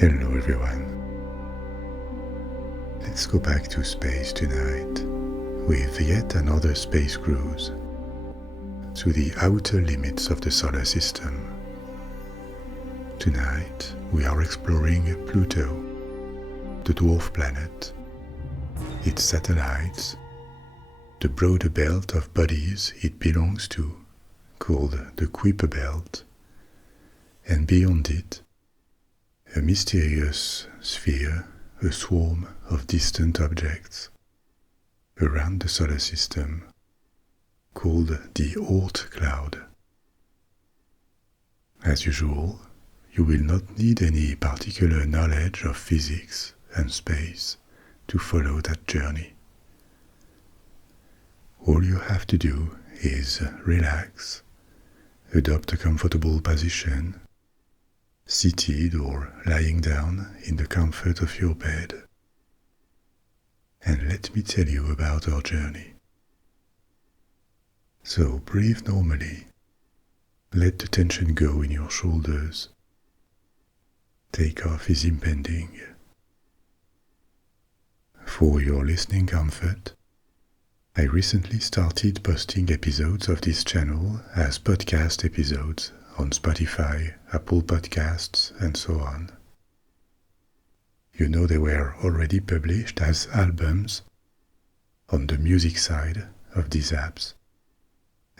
Hello everyone. Let's go back to space tonight with yet another space cruise to the outer limits of the solar system. Tonight we are exploring Pluto, the dwarf planet, its satellites, the broader belt of bodies it belongs to, called the Kuiper Belt, and beyond it, a mysterious sphere, a swarm of distant objects around the solar system, called the Oort Cloud. As usual, you will not need any particular knowledge of physics and space to follow that journey. All you have to do is relax, adopt a comfortable position, seated or lying down in the comfort of your bed. And let me tell you about our journey. So breathe normally. Let the tension go in your shoulders. Takeoff is impending. For your listening comfort, I recently started posting episodes of this channel as podcast episodes on Spotify, Apple Podcasts, and so on. You know they were already published as albums on the music side of these apps,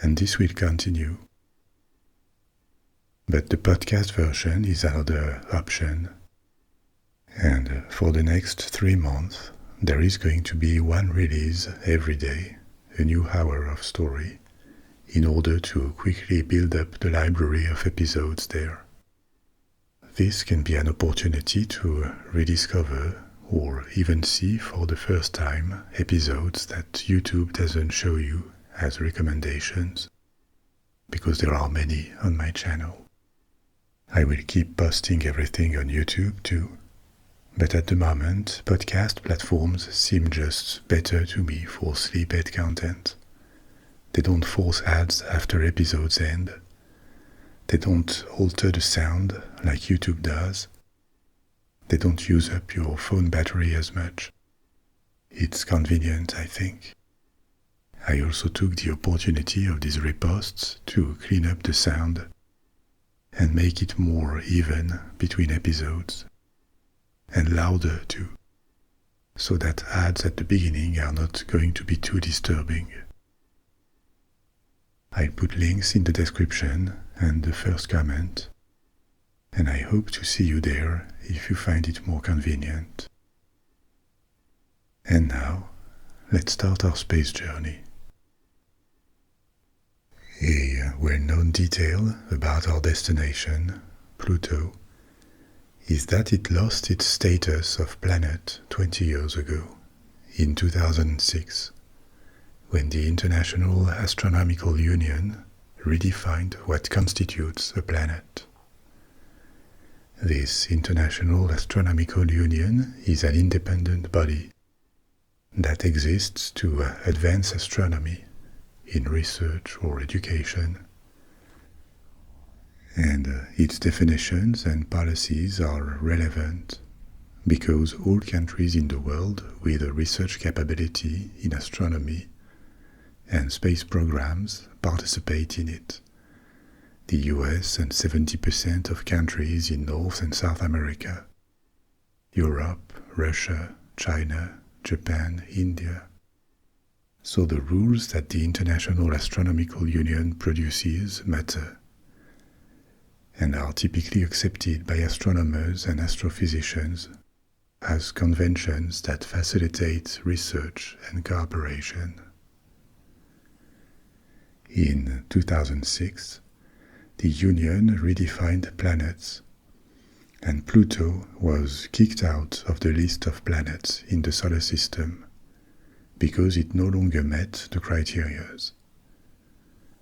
and this will continue. But the podcast version is another option, and for the next 3 months there is going to be one release every day, a new hour of story, in order to quickly build up the library of episodes there. This can be an opportunity to rediscover or even see for the first time episodes that YouTube doesn't show you as recommendations, because there are many on my channel. I will keep posting everything on YouTube too, but at the moment podcast platforms seem just better to me for sleep-aid content. They don't force ads after episodes end. They don't alter the sound like YouTube does. They don't use up your phone battery as much. It's convenient, I think. I also took the opportunity of these reposts to clean up the sound and make it more even between episodes, and louder too, so that ads at the beginning are not going to be too disturbing. I'll put links in the description and the first comment, and I hope to see you there if you find it more convenient. And now, let's start our space journey. A well-known detail about our destination, Pluto, is that it lost its status of planet 20 years ago, in 2006. When the International Astronomical Union redefined what constitutes a planet. This International Astronomical Union is an independent body that exists to advance astronomy in research or education, and its definitions and policies are relevant because all countries in the world with a research capability in astronomy and space programs participate in it. The US and 70% of countries in North and South America, Europe, Russia, China, Japan, India. So the rules that the International Astronomical Union produces matter, and are typically accepted by astronomers and astrophysicians as conventions that facilitate research and cooperation. In 2006, the Union redefined planets, and Pluto was kicked out of the list of planets in the solar system because it no longer met the criteria.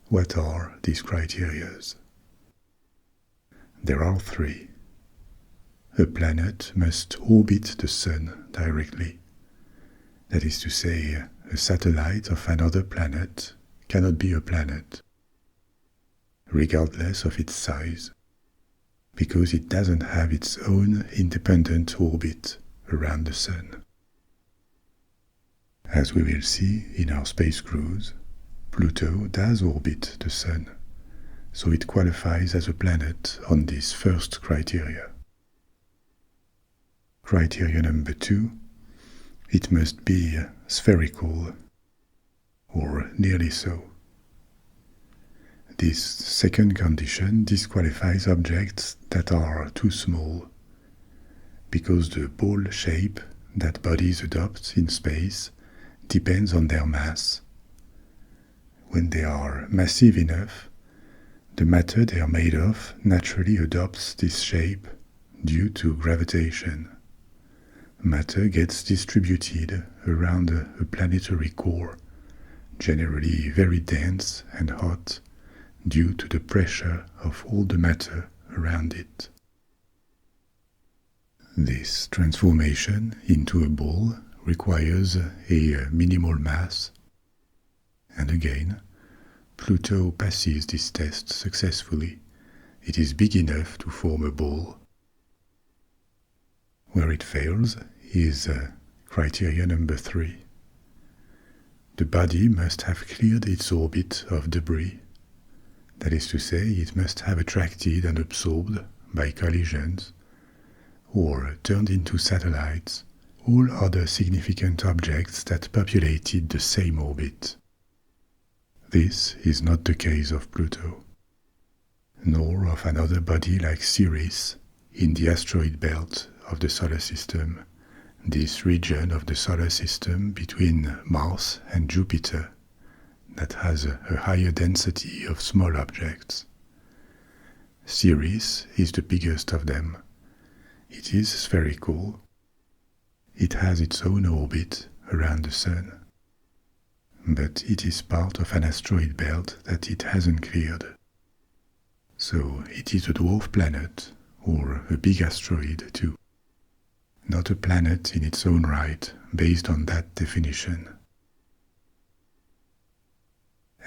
What are these criteria? There are 3. A planet must orbit the Sun directly. That is to say, a satellite of another planet cannot be a planet, regardless of its size, because it doesn't have its own independent orbit around the Sun. As we will see in our space cruise, Pluto does orbit the Sun, so it qualifies as a planet on this first criteria. Criteria number 2, it must be spherical, or nearly so. This second condition disqualifies objects that are too small, because the ball shape that bodies adopt in space depends on their mass. When they are massive enough, the matter they are made of naturally adopts this shape due to gravitation. Matter gets distributed around a planetary core, generally very dense and hot, due to the pressure of all the matter around it. This transformation into a ball requires a minimal mass, and again, Pluto passes this test successfully. It is big enough to form a ball. Where it fails is criteria number 3. The body must have cleared its orbit of debris. That is to say, it must have attracted and absorbed by collisions, or turned into satellites, all other significant objects that populated the same orbit. This is not the case of Pluto, nor of another body like Ceres in the asteroid belt of the solar system, this region of the solar system between Mars and Jupiter that has a higher density of small objects. Ceres is the biggest of them. It is spherical. It has its own orbit around the Sun, but it is part of an asteroid belt that it hasn't cleared. So it is a dwarf planet, or a big asteroid too. Not a planet in its own right, based on that definition.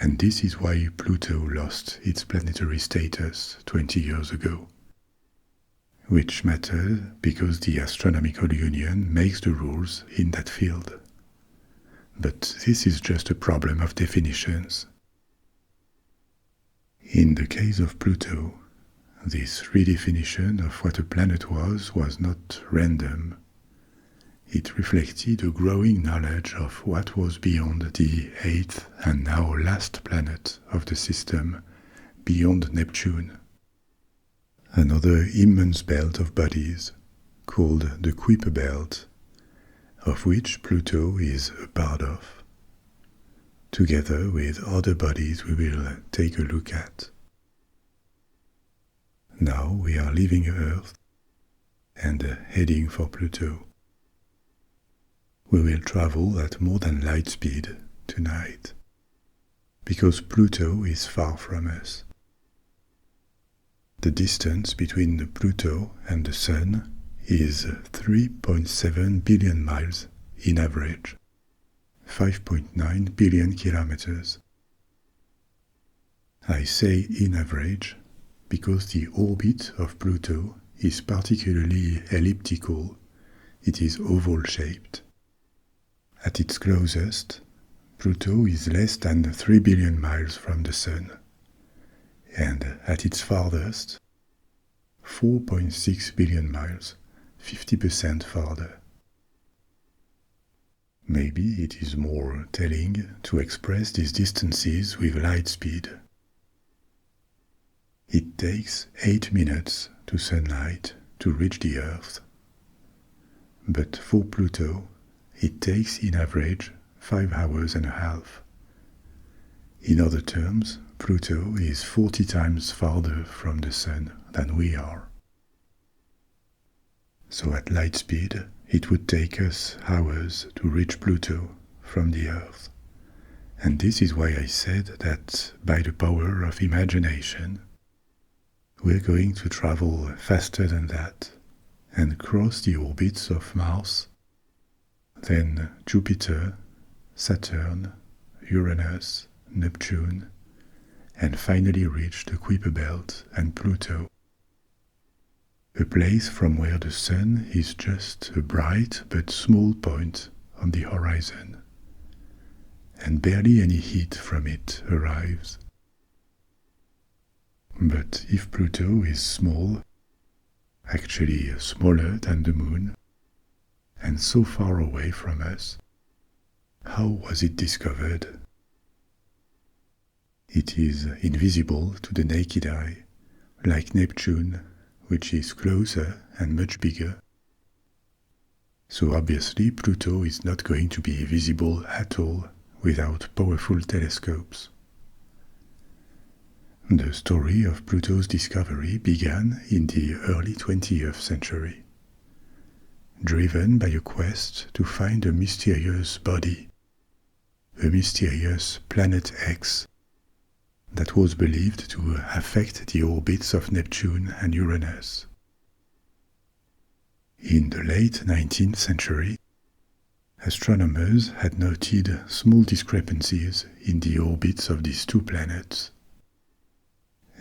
And this is why Pluto lost its planetary status 20 years ago. Which mattered because the Astronomical Union makes the rules in that field. But this is just a problem of definitions. In the case of Pluto, this redefinition of what a planet was not random. It reflected a growing knowledge of what was beyond the 8th and now last planet of the system, beyond Neptune. Another immense belt of bodies, called the Kuiper Belt, of which Pluto is a part of, together with other bodies we will take a look at. Now we are leaving Earth and heading for Pluto. We will travel at more than light speed tonight, because Pluto is far from us. The distance between the Pluto and the Sun is 3.7 billion miles in average, 5.9 billion kilometers. I say in average because the orbit of Pluto is particularly elliptical. It is oval-shaped. At its closest, Pluto is less than 3 billion miles from the Sun, and at its farthest, 4.6 billion miles, 50% farther. Maybe it is more telling to express these distances with light speed. It takes 8 minutes to sunlight to reach the Earth, but for Pluto, it takes in average 5 hours and a half. In other terms, Pluto is 40 times farther from the Sun than we are. So at light speed, it would take us hours to reach Pluto from the Earth. And this is why I said that by the power of imagination, we're going to travel faster than that and cross the orbits of Mars, then Jupiter, Saturn, Uranus, Neptune, and finally reach the Kuiper Belt and Pluto. a place from where the sun is just a bright but small point on the horizon, and barely any heat from it arrives. But if Pluto is small, actually smaller than the Moon, and so far away from us, how was it discovered? It is invisible to the naked eye, like Neptune, which is closer and much bigger. So obviously Pluto is not going to be visible at all without powerful telescopes. The story of Pluto's discovery began in the early 20th century, driven by a quest to find a mysterious body, a mysterious planet X, that was believed to affect the orbits of Neptune and Uranus. In the late 19th century, astronomers had noted small discrepancies in the orbits of these two planets.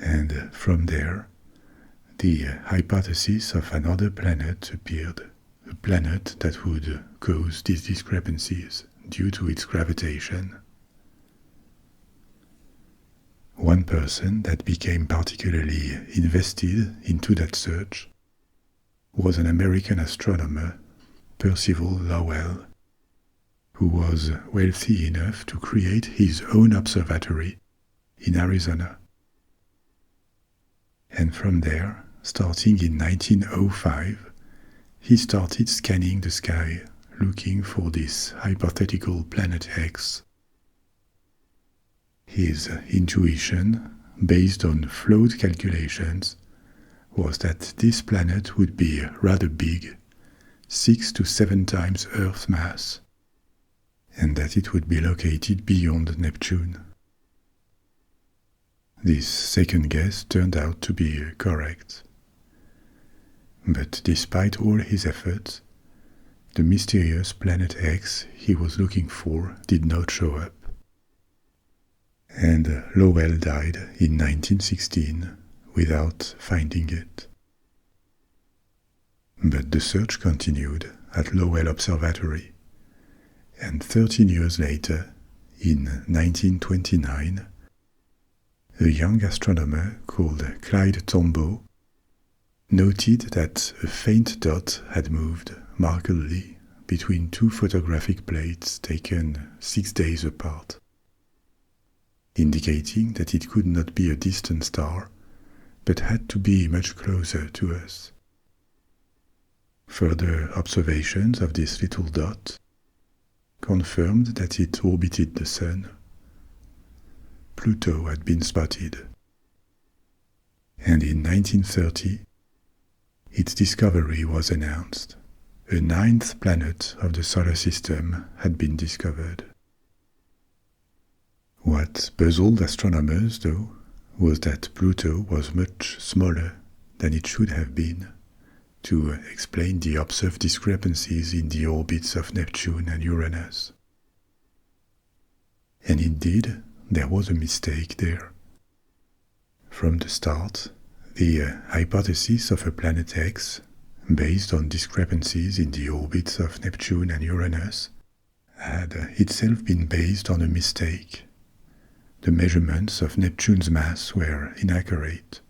And from there, the hypothesis of another planet appeared, a planet that would cause these discrepancies due to its gravitation. One person that became particularly invested into that search was an American astronomer, Percival Lowell, who was wealthy enough to create his own observatory in Arizona. And from there, starting in 1905, he started scanning the sky, looking for this hypothetical planet X. His intuition, based on flawed calculations, was that this planet would be rather big, 6 to 7 times Earth's mass, and that it would be located beyond Neptune. This second guess turned out to be correct. But despite all his efforts, the mysterious planet X he was looking for did not show up. And Lowell died in 1916 without finding it. But the search continued at Lowell Observatory, and 13 years later, in 1929, a young astronomer called Clyde Tombaugh noted that a faint dot had moved markedly between two photographic plates taken 6 days apart, indicating that it could not be a distant star, but had to be much closer to us. Further observations of this little dot confirmed that it orbited the Sun. Pluto had been spotted. And in 1930, its discovery was announced. A 9th planet of the solar system had been discovered. What puzzled astronomers, though, was that Pluto was much smaller than it should have been, to explain the observed discrepancies in the orbits of Neptune and Uranus. And indeed, there was a mistake there. From the start, the hypothesis of a planet X, based on discrepancies in the orbits of Neptune and Uranus, had itself been based on a mistake. The measurements of Neptune's mass were inaccurate,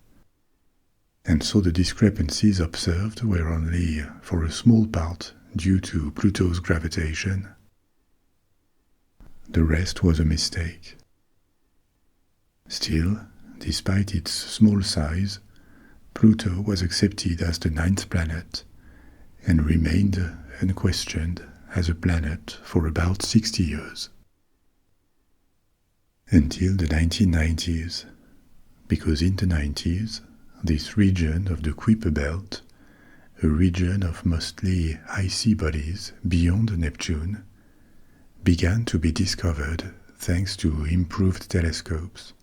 and so the discrepancies observed were only for a small part due to Pluto's gravitation. The rest was a mistake. Still, despite its small size, Pluto was accepted as the 9th planet and remained unquestioned as a planet for about 60 years. Until the 1990s, because in the 90s, this region of the Kuiper Belt, a region of mostly icy bodies beyond Neptune, began to be discovered thanks to improved telescopes.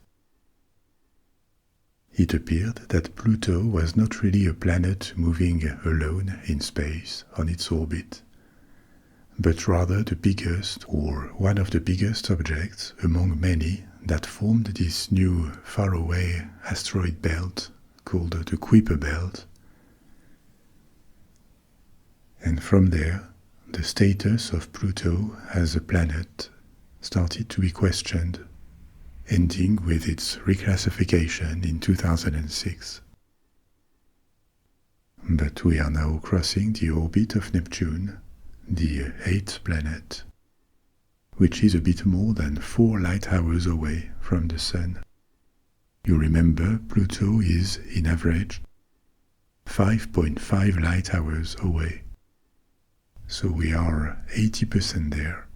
It appeared that Pluto was not really a planet moving alone in space on its orbit, but rather the biggest or one of the biggest objects among many that formed this new faraway asteroid belt called the Kuiper Belt, And from there, the status of Pluto as a planet started to be questioned, ending with its reclassification in 2006. But we are now crossing the orbit of Neptune, the eighth planet, which is a bit more than 4 light hours away from the Sun. You remember Pluto is, in average, 5.5 light hours away. So we are 80% there,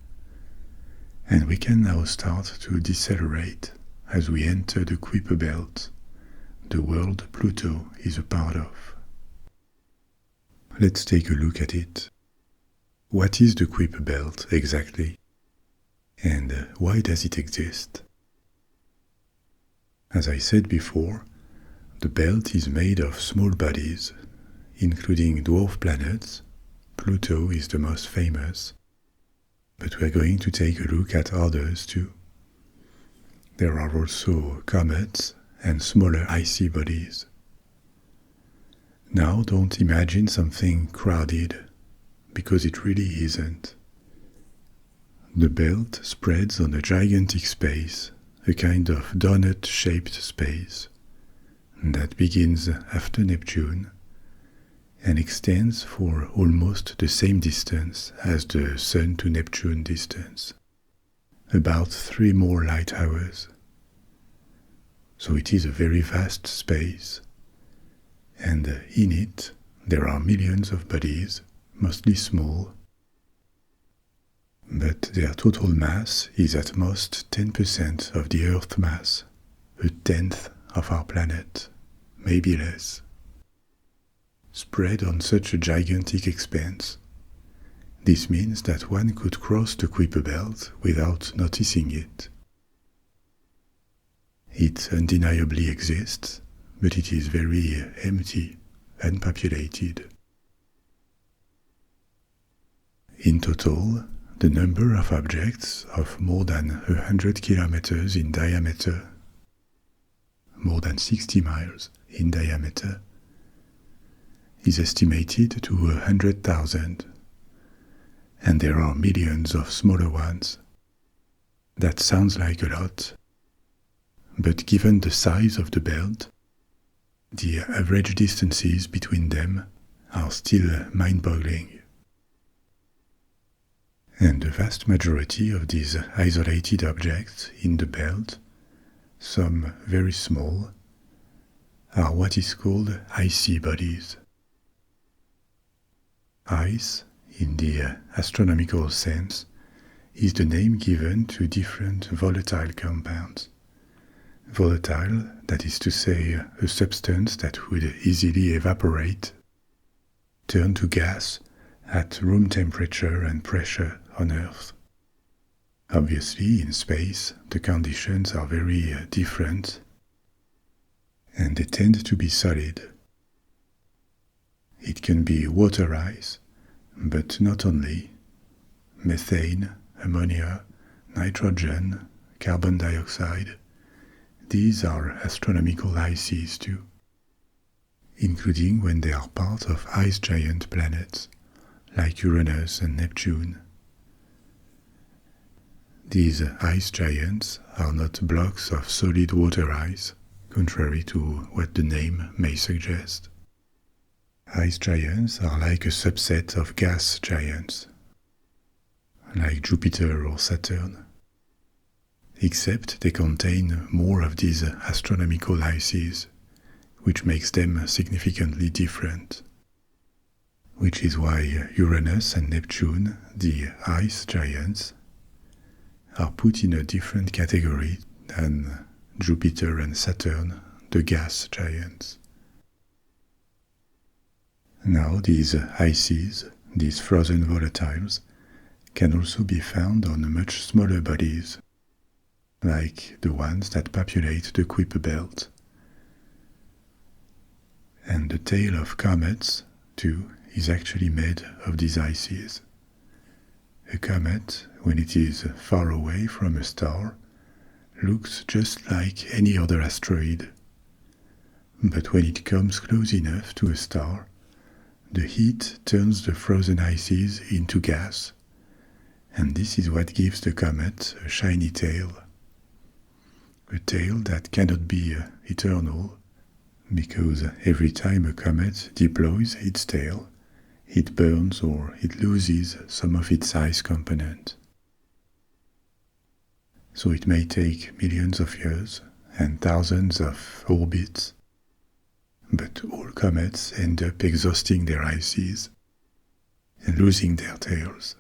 and we can now start to decelerate as we enter the Kuiper Belt, the world Pluto is a part of. Let's take a look at it. What is the Kuiper Belt exactly? And why does it exist? As I said before, the belt is made of small bodies, including dwarf planets. Pluto is the most famous, but we're going to take a look at others too. There are also comets and smaller icy bodies. Now don't imagine something crowded, because it really isn't. The belt spreads on a gigantic space, a kind of donut-shaped space, that begins after Neptune and extends for almost the same distance as the Sun to Neptune distance, about 3 more light hours. So it is a very vast space, and in it there are millions of bodies, mostly small, but their total mass is at most 10% of the Earth mass, a tenth of our planet, maybe less. Spread on such a gigantic expanse, this means that one could cross the Kuiper Belt without noticing it. It undeniably exists, but it is very empty, unpopulated. In total, the number of objects of more than 100 kilometers in diameter, more than 60 miles in diameter, is estimated to 100,000, and there are millions of smaller ones. That sounds like a lot, but given the size of the belt, the average distances between them are still mind-boggling. And the vast majority of these isolated objects in the belt, some very small, are what is called icy bodies. Ice, in the astronomical sense, is the name given to different volatile compounds. Volatile, that is to say, a substance that would easily evaporate, turn to gas at room temperature and pressure on Earth. Obviously, in space, the conditions are very different, and they tend to be solid. It can be water ice, but not only. Methane, ammonia, nitrogen, carbon dioxide, these are astronomical ices too, including when they are part of ice giant planets, like Uranus and Neptune. These ice giants are not blocks of solid water ice, contrary to what the name may suggest. Ice giants are like a subset of gas giants, like Jupiter or Saturn, except they contain more of these astronomical ices, which makes them significantly different. Which is why Uranus and Neptune, the ice giants, are put in a different category than Jupiter and Saturn, the gas giants. Now these ices, these frozen volatiles, can also be found on much smaller bodies, like the ones that populate the Kuiper Belt. And the tail of comets, too, is actually made of these ices. A comet, when it is far away from a star, looks just like any other asteroid. But when it comes close enough to a star, the heat turns the frozen ices into gas, and this is what gives the comet a shiny tail. A tail that cannot be eternal, because every time a comet deploys its tail, it burns or it loses some of its ice component. So it may take millions of years and thousands of orbits, but all comets end up exhausting their ices and losing their tails.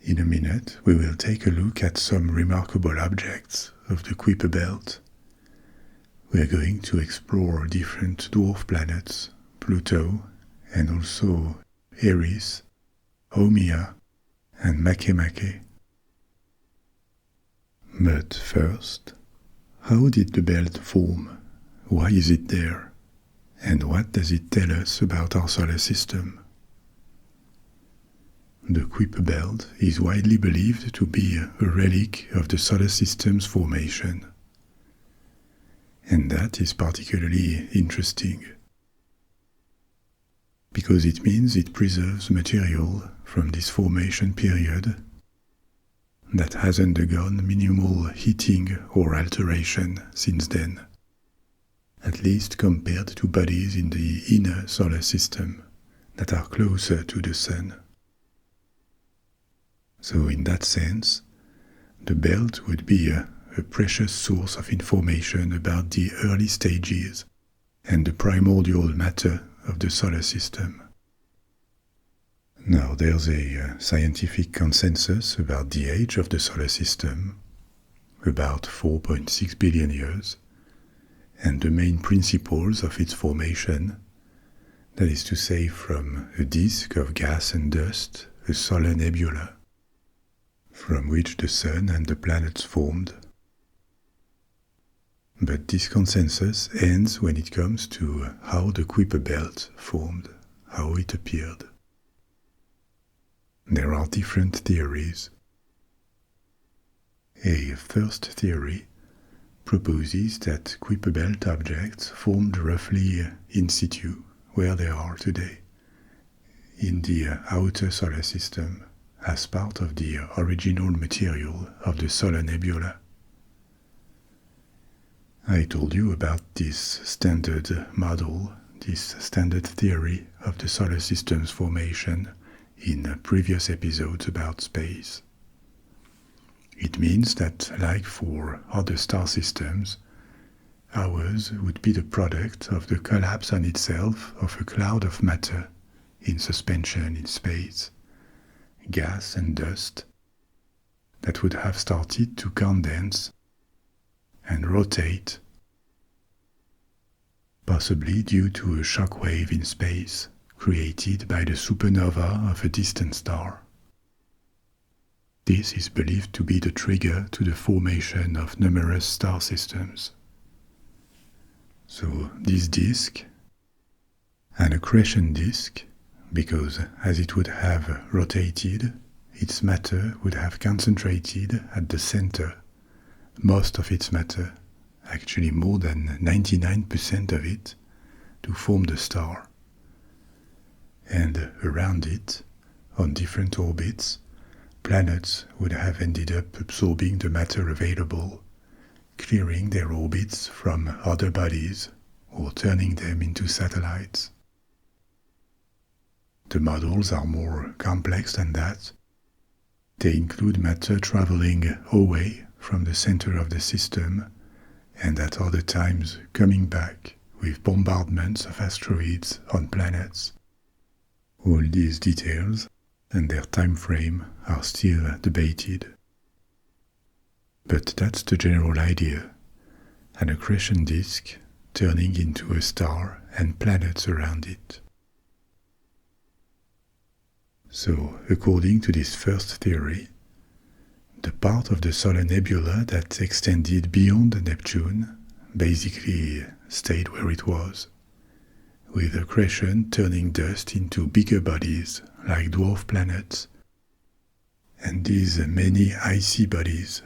In a minute, we will take a look at some remarkable objects of the Kuiper Belt. We are going to explore different dwarf planets, Pluto, and also Eris, Haumea, and Makemake. But first, how did the belt form? Why is it there? And what does it tell us about our solar system? The Kuiper Belt is widely believed to be a relic of the solar system's formation. And that is particularly interesting, because it means it preserves material from this formation period that has undergone minimal heating or alteration since then, at least compared to bodies in the inner solar system that are closer to the Sun. So in that sense, the belt would be a precious source of information about the early stages and the primordial matter of the solar system. Now there's a scientific consensus about the age of the solar system, about 4.6 billion years, and the main principles of its formation, that is to say from a disk of gas and dust, a solar nebula, from which the Sun and the planets formed. But this consensus ends when it comes to how the Kuiper Belt formed, how it appeared. There are different theories. A first theory proposes that Kuiper Belt objects formed roughly in situ, where they are today, in the outer solar system, as part of the original material of the solar nebula. I told you about this standard model, this standard theory of the solar system's formation in previous episodes about space. It means that, like for other star systems, ours would be the product of the collapse on itself of a cloud of matter in suspension in space, gas and dust, that would have started to condense and rotate, possibly due to a shock wave in space created by the supernova of a distant star. This is believed to be the trigger to the formation of numerous star systems. So this disk, an accretion disk, because as it would have rotated, its matter would have concentrated at the center, most of its matter, actually more than 99% of it, to form the star. And around it, on different orbits, planets would have ended up absorbing the matter available, clearing their orbits from other bodies or turning them into satellites. The models are more complex than that. They include matter traveling away from the center of the system and at other times coming back with bombardments of asteroids on planets. All these details and their time frame are still debated. But that's the general idea, an accretion disk turning into a star and planets around it. So, according to this first theory, the part of the solar nebula that extended beyond Neptune basically stayed where it was, with accretion turning dust into bigger bodies like dwarf planets, and these many icy bodies,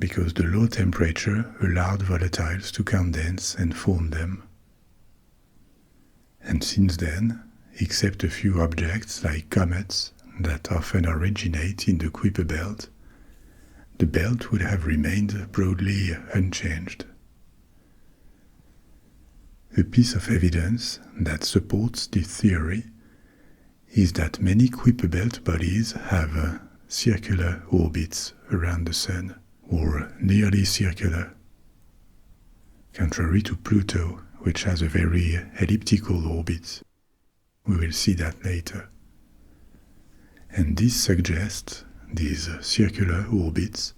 because the low temperature allowed volatiles to condense and form them. And since then, except a few objects like comets that often originate in the Kuiper Belt, the belt would have remained broadly unchanged. A piece of evidence that supports this theory is that many Kuiper Belt bodies have circular orbits around the Sun, or nearly circular, contrary to Pluto, which has a very elliptical orbit. We will see that later. And this suggests, these circular orbits,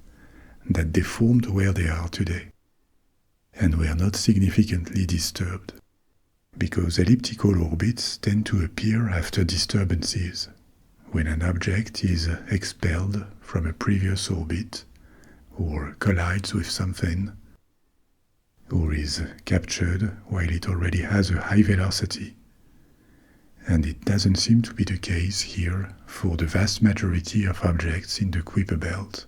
that they formed where they are today, and were not significantly disturbed, because elliptical orbits tend to appear after disturbances, when an object is expelled from a previous orbit, or collides with something, or is captured while it already has a high velocity. And it doesn't seem to be the case here for the vast majority of objects in the Kuiper Belt,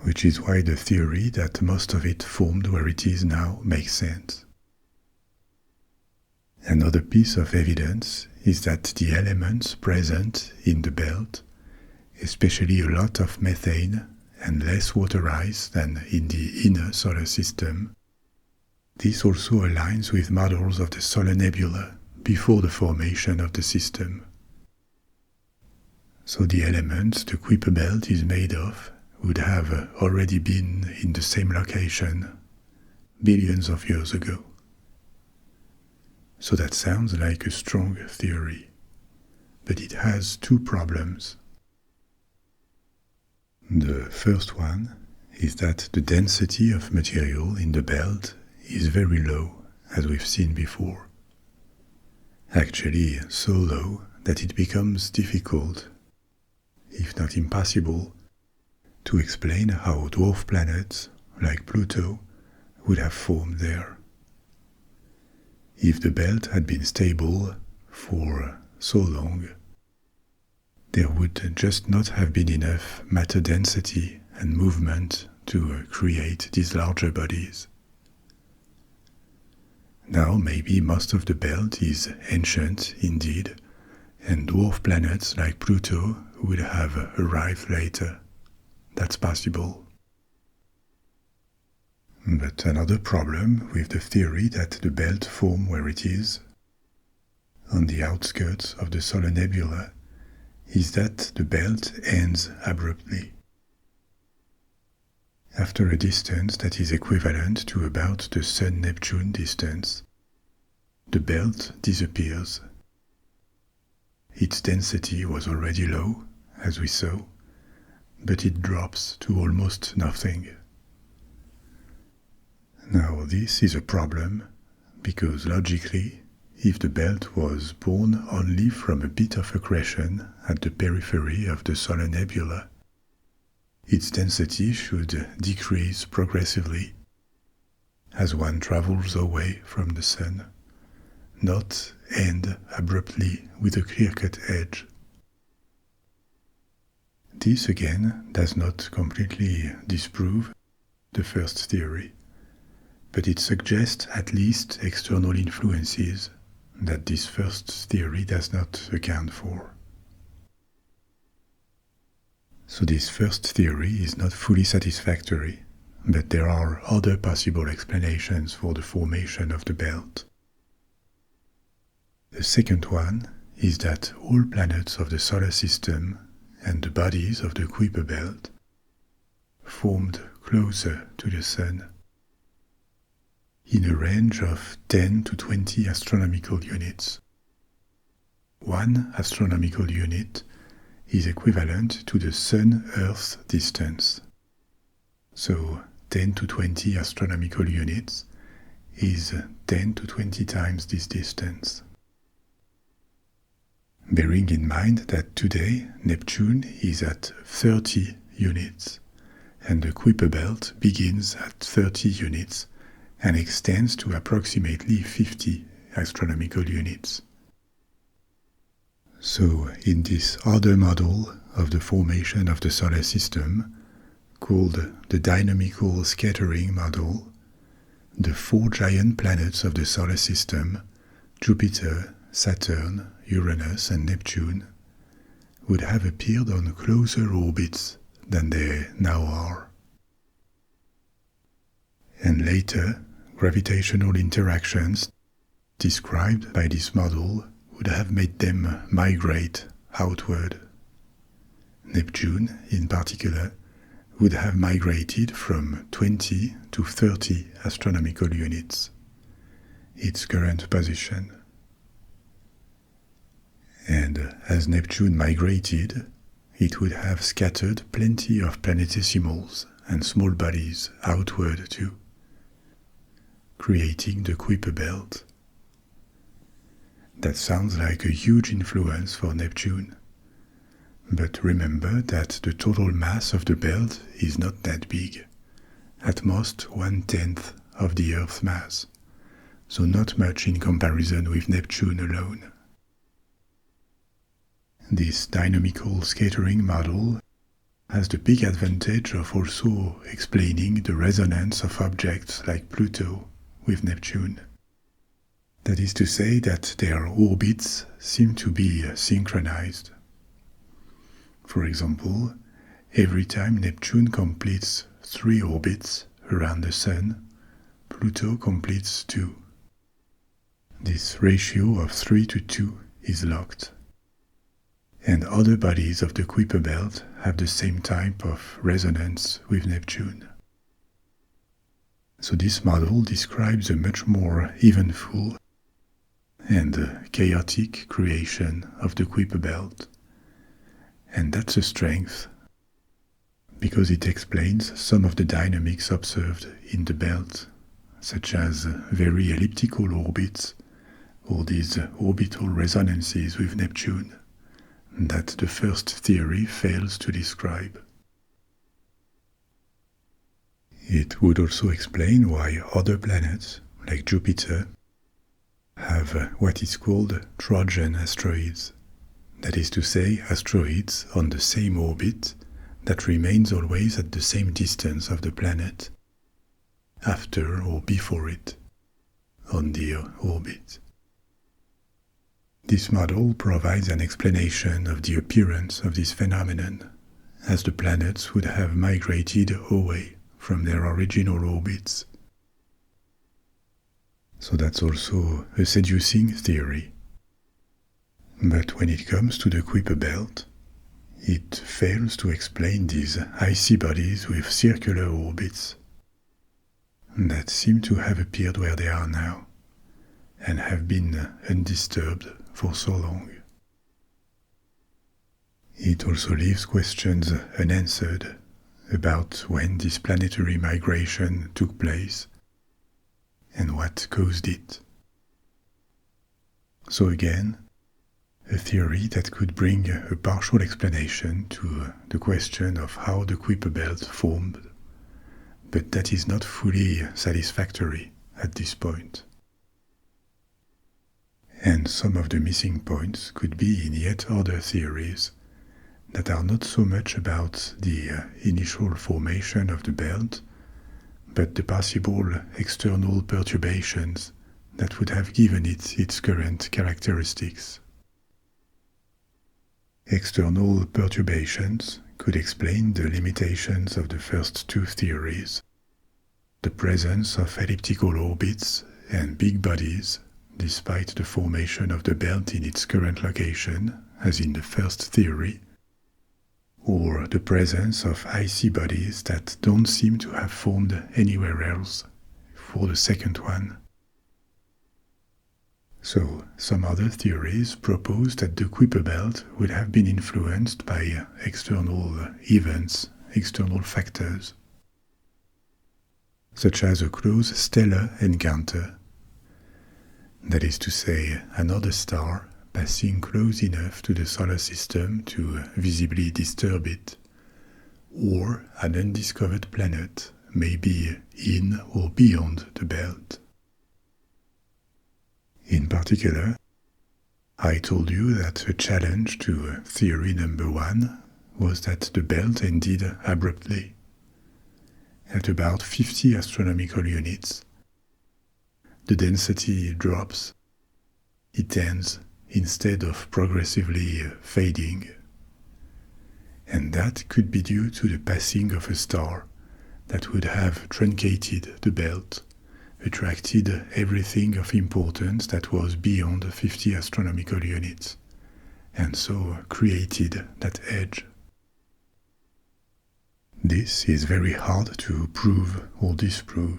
which is why the theory that most of it formed where it is now makes sense. Another piece of evidence is that the elements present in the belt, especially a lot of methane and less water ice than in the inner solar system, this also aligns with models of the solar nebula before the formation of the system. So the elements the Kuiper Belt is made of would have already been in the same location billions of years ago. So that sounds like a strong theory, but it has two problems. The first one is that the density of material in the belt is very low, as we've seen before. Actually, so low that it becomes difficult, if not impossible, to explain how dwarf planets like Pluto would have formed there. If the belt had been stable for so long, there would just not have been enough matter density and movement to create these larger bodies. Now maybe most of the belt is ancient indeed, and dwarf planets like Pluto would have arrived later. That's possible. But another problem with the theory that the belt formed where it is, on the outskirts of the solar nebula, is that the belt ends abruptly. After a distance that is equivalent to about the Sun-Neptune distance, the belt disappears. Its density was already low, as we saw, but it drops to almost nothing. Now this is a problem, because logically, if the belt was born only from a bit of accretion at the periphery of the solar nebula, its density should decrease progressively as one travels away from the Sun, not end abruptly with a clear-cut edge. This again does not completely disprove the first theory, but it suggests at least external influences that this first theory does not account for. So this first theory is not fully satisfactory, but there are other possible explanations for the formation of the belt. The second one is that all planets of the solar system and the bodies of the Kuiper Belt formed closer to the Sun, in a range of 10 to 20 astronomical units. One astronomical unit is equivalent to the Sun-Earth distance. So 10 to 20 astronomical units is 10 to 20 times this distance. Bearing in mind that today Neptune is at 30 units, and the Kuiper Belt begins at 30 units and extends to approximately 50 astronomical units. So, in this other model of the formation of the solar system, called the Dynamical scattering model, the four giant planets of the solar system Jupiter, Saturn, Uranus, and Neptune would have appeared on closer orbits than they now are. And later, gravitational interactions described by this model would have made them migrate outward. Neptune, in particular, would have migrated from 20 to 30 astronomical units, its current position. And as Neptune migrated, it would have scattered plenty of planetesimals and small bodies outward too, creating the Kuiper Belt. That sounds like a huge influence for Neptune. But remember that the total mass of the belt is not that big, at most 1/10 of the Earth's mass, so not much in comparison with Neptune alone. This dynamical scattering model has the big advantage of also explaining the resonance of objects like Pluto with Neptune. That is to say that their orbits seem to be synchronized. For example, every time Neptune completes 3 orbits around the Sun, Pluto completes 2. This ratio of 3 to 2 is locked. And other bodies of the Kuiper Belt have the same type of resonance with Neptune. So this model describes a much more eventful and chaotic creation of the Kuiper Belt. And that's a strength, because it explains some of the dynamics observed in the belt, such as very elliptical orbits, or these orbital resonances with Neptune, that the first theory fails to describe. It would also explain why other planets, like Jupiter, have what is called Trojan asteroids. That is to say, asteroids on the same orbit that remains always at the same distance of the planet, after or before it, on the orbit. This model provides an explanation of the appearance of this phenomenon, as the planets would have migrated away from their original orbits. So that's also a seducing theory. But when it comes to the Kuiper Belt, it fails to explain these icy bodies with circular orbits that seem to have appeared where they are now and have been undisturbed for so long. It also leaves questions unanswered about when this planetary migration took place and what caused it. So again, a theory that could bring a partial explanation to the question of how the Kuiper Belt formed, but that is not fully satisfactory at this point. And some of the missing points could be in yet other theories that are not so much about the initial formation of the belt, but the possible external perturbations that would have given it its current characteristics. External perturbations could explain the limitations of the first 2 theories, the presence of elliptical orbits and big bodies despite the formation of the belt in its current location, as in the first theory, or the presence of icy bodies that don't seem to have formed anywhere else for the second one. So, some other theories propose that the Kuiper Belt would have been influenced by external events, external factors, such as a close stellar encounter, that is to say, another star passing close enough to the solar system to visibly disturb it, or an undiscovered planet, maybe in or beyond the belt. In particular, I told you that a challenge to theory number 1 was that the belt ended abruptly, at about 50 astronomical units. The density drops, it ends instead of progressively fading. And that could be due to the passing of a star that would have truncated the belt, attracted everything of importance that was beyond 50 astronomical units, and so created that edge. This is very hard to prove or disprove.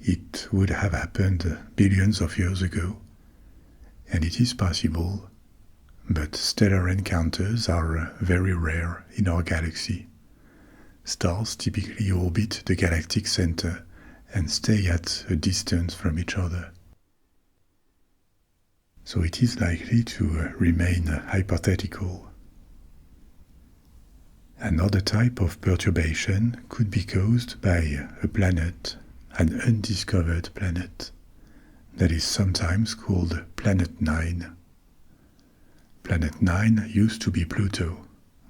It would have happened billions of years ago, and it is possible, but stellar encounters are very rare in our galaxy. Stars typically orbit the galactic center and stay at a distance from each other. So it is likely to remain hypothetical. Another type of perturbation could be caused by a planet, an undiscovered planet, that is sometimes called Planet 9. Planet 9 used to be Pluto,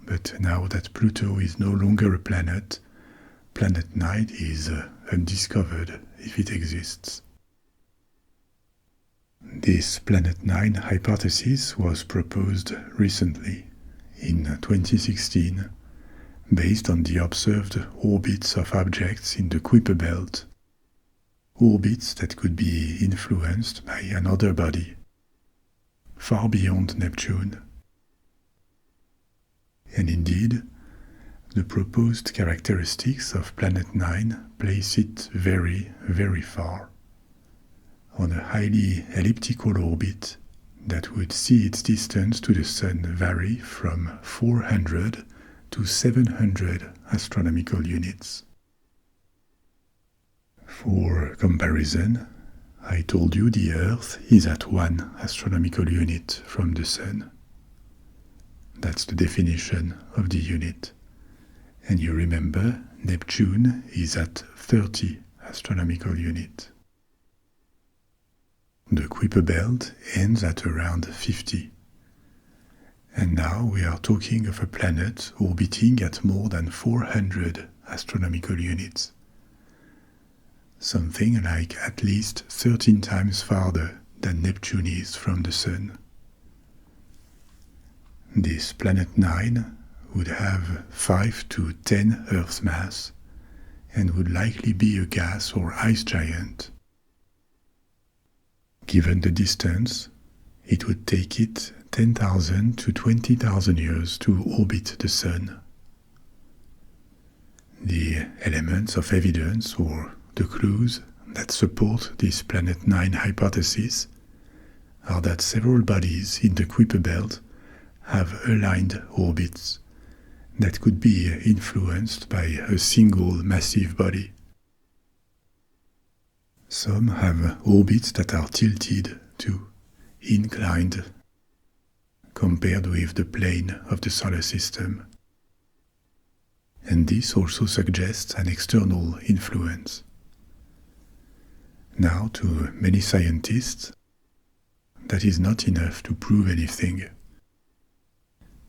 but now that Pluto is no longer a planet, Planet 9 is undiscovered if it exists. This Planet 9 hypothesis was proposed recently, in 2016, based on the observed orbits of objects in the Kuiper Belt, orbits that could be influenced by another body, far beyond Neptune. And indeed, the proposed characteristics of Planet 9 place it very, very far, on a highly elliptical orbit that would see its distance to the Sun vary from 400 to 700 astronomical units. For comparison, I told you the Earth is at 1 astronomical unit from the Sun. That's the definition of the unit. And you remember, Neptune is at 30 astronomical units. The Kuiper Belt ends at around 50. And now we are talking of a planet orbiting at more than 400 astronomical units. Something like at least 13 times farther than Neptune is from the Sun. This Planet 9 would have 5 to 10 Earth mass and would likely be a gas or ice giant. Given the distance, it would take it 10,000 to 20,000 years to orbit the Sun. The elements of evidence, or the clues that support this Planet 9 hypothesis, are that several bodies in the Kuiper Belt have aligned orbits that could be influenced by a single massive body. Some have orbits that are tilted too, inclined, compared with the plane of the solar system. And this also suggests an external influence. Now, to many scientists, that is not enough to prove anything,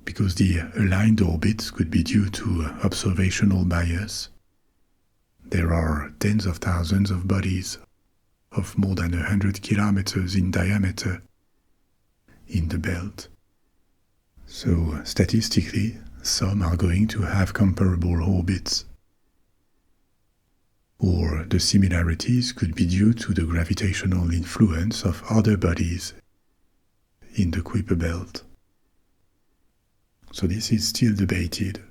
because the aligned orbits could be due to observational bias. There are tens of thousands of bodies of more than 100 kilometers in diameter in the belt. So statistically, some are going to have comparable orbits. Or the similarities could be due to the gravitational influence of other bodies in the Kuiper Belt. So this is still debated.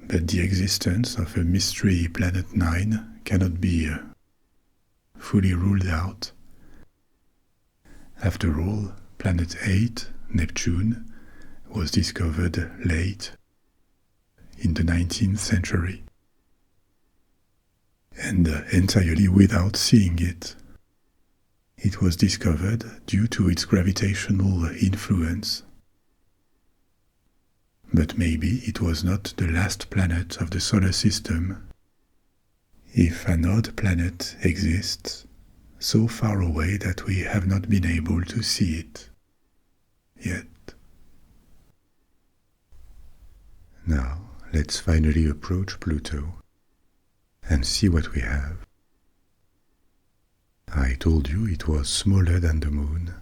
But the existence of a mystery Planet 9 cannot be fully ruled out. After all, Planet 8, Neptune, was discovered late in the 19th century, and entirely without seeing it. It was discovered due to its gravitational influence. But maybe it was not the last planet of the solar system. If an odd planet exists, so far away that we have not been able to see it yet. Now, let's finally approach Pluto and see what we have. I told you it was smaller than the Moon.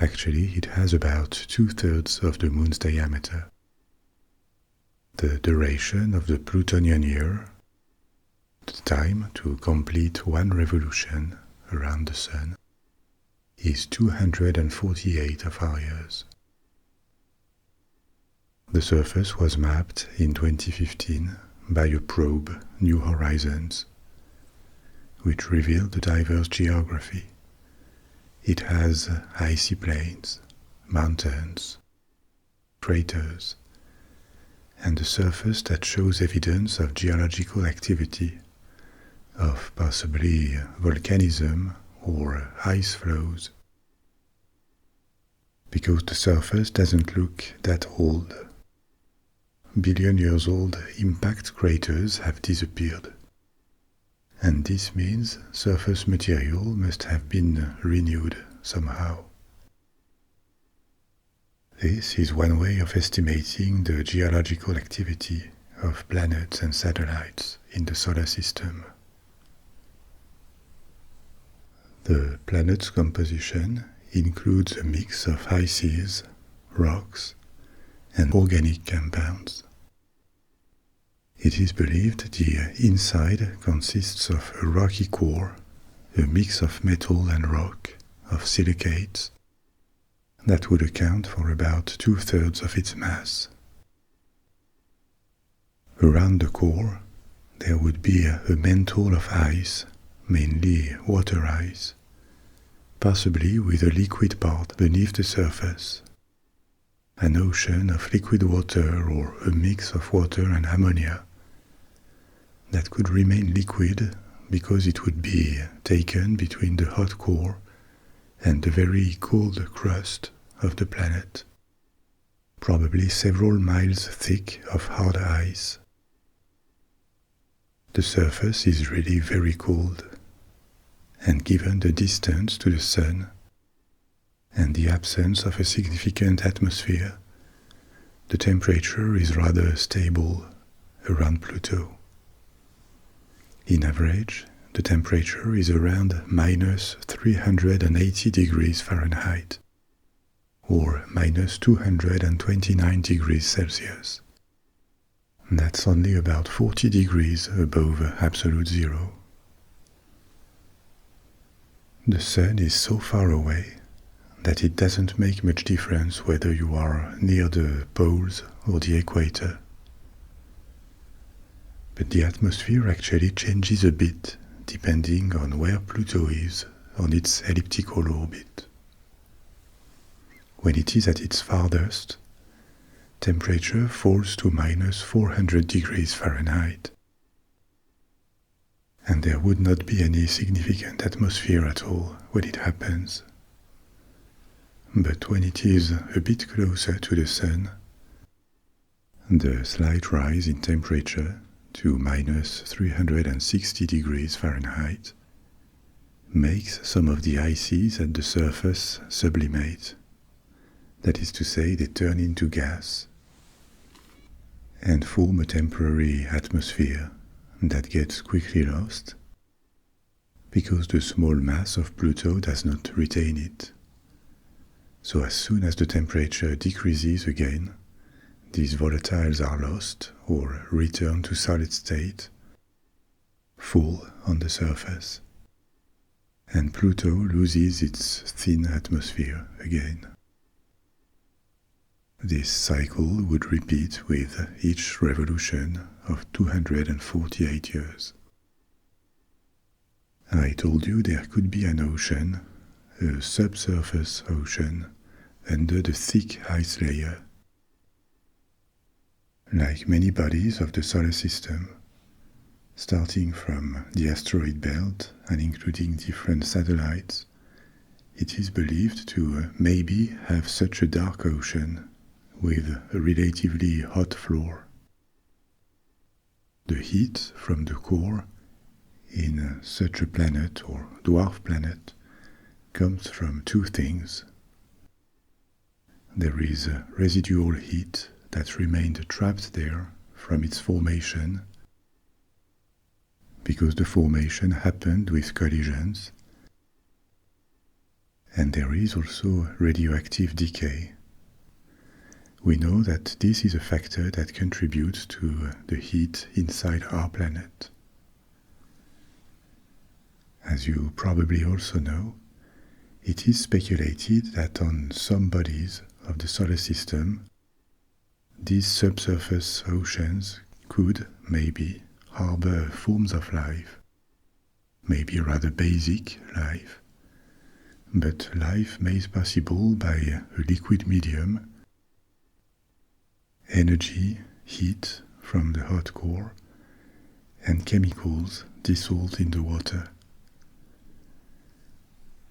Actually, it has about 2/3 of the Moon's diameter. The duration of the Plutonian year, the time to complete one revolution around the Sun, is 248 of our years. The surface was mapped in 2015 by a probe, New Horizons, which revealed the diverse geography. It has icy plains, mountains, craters, and a surface that shows evidence of geological activity, of possibly volcanism or ice flows. Because the surface doesn't look that old. Billion-years-old impact craters have disappeared. And this means surface material must have been renewed somehow. This is one way of estimating the geological activity of planets and satellites in the solar system. The planet's composition includes a mix of ices, rocks, and organic compounds. It is believed the inside consists of a rocky core, a mix of metal and rock, of silicates, that would account for about 2/3 of its mass. Around the core, there would be a mantle of ice, mainly water ice, possibly with a liquid part beneath the surface, an ocean of liquid water or a mix of water and ammonia that could remain liquid because it would be taken between the hot core and the very cold crust of the planet, probably several miles thick of hard ice. The surface is really very cold, and given the distance to the Sun and the absence of a significant atmosphere, the temperature is rather stable around Pluto. In average, the temperature is around minus 380 degrees Fahrenheit, or minus 229 degrees Celsius. That's only about 40 degrees above absolute zero. The Sun is so far away that it doesn't make much difference whether you are near the poles or the equator. But the atmosphere actually changes a bit depending on where Pluto is on its elliptical orbit. When it is at its farthest, temperature falls to minus 400 degrees Fahrenheit, and there would not be any significant atmosphere at all when it happens. But when it is a bit closer to the Sun, the slight rise in temperature to minus 360 degrees Fahrenheit makes some of the ices at the surface sublimate. That is to say, they turn into gas and form a temporary atmosphere that gets quickly lost because the small mass of Pluto does not retain it. So as soon as the temperature decreases again, these volatiles are lost or return to solid state, fall on the surface, and Pluto loses its thin atmosphere again. This cycle would repeat with each revolution of 248 years. I told you there could be an ocean, a subsurface ocean, under the thick ice layer. Like many bodies of the solar system, starting from the asteroid belt and including different satellites, it is believed to maybe have such a dark ocean with a relatively hot floor. The heat from the core in such a planet or dwarf planet comes from two things. There is residual heat that remained trapped there from its formation, because the formation happened with collisions, and there is also radioactive decay. We know that this is a factor that contributes to the heat inside our planet. As you probably also know, it is speculated that on some bodies of the solar system, these subsurface oceans could maybe harbor forms of life, maybe rather basic life, but life made possible by a liquid medium, energy, heat from the hot core, and chemicals dissolved in the water.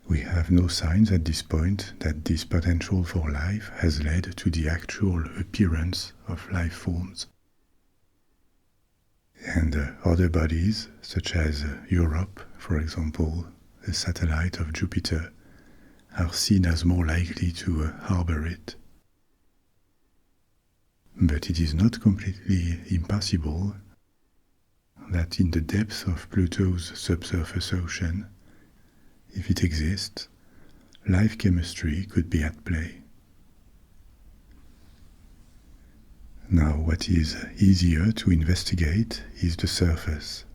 We have no signs at this point that this potential for life has led to the actual appearance of life forms. And other bodies, such as Europe, for example, a satellite of Jupiter, are seen as more likely to harbor it. But it is not completely impossible that in the depths of Pluto's subsurface ocean, if it exists, life chemistry could be at play. Now, what is easier to investigate is the surface.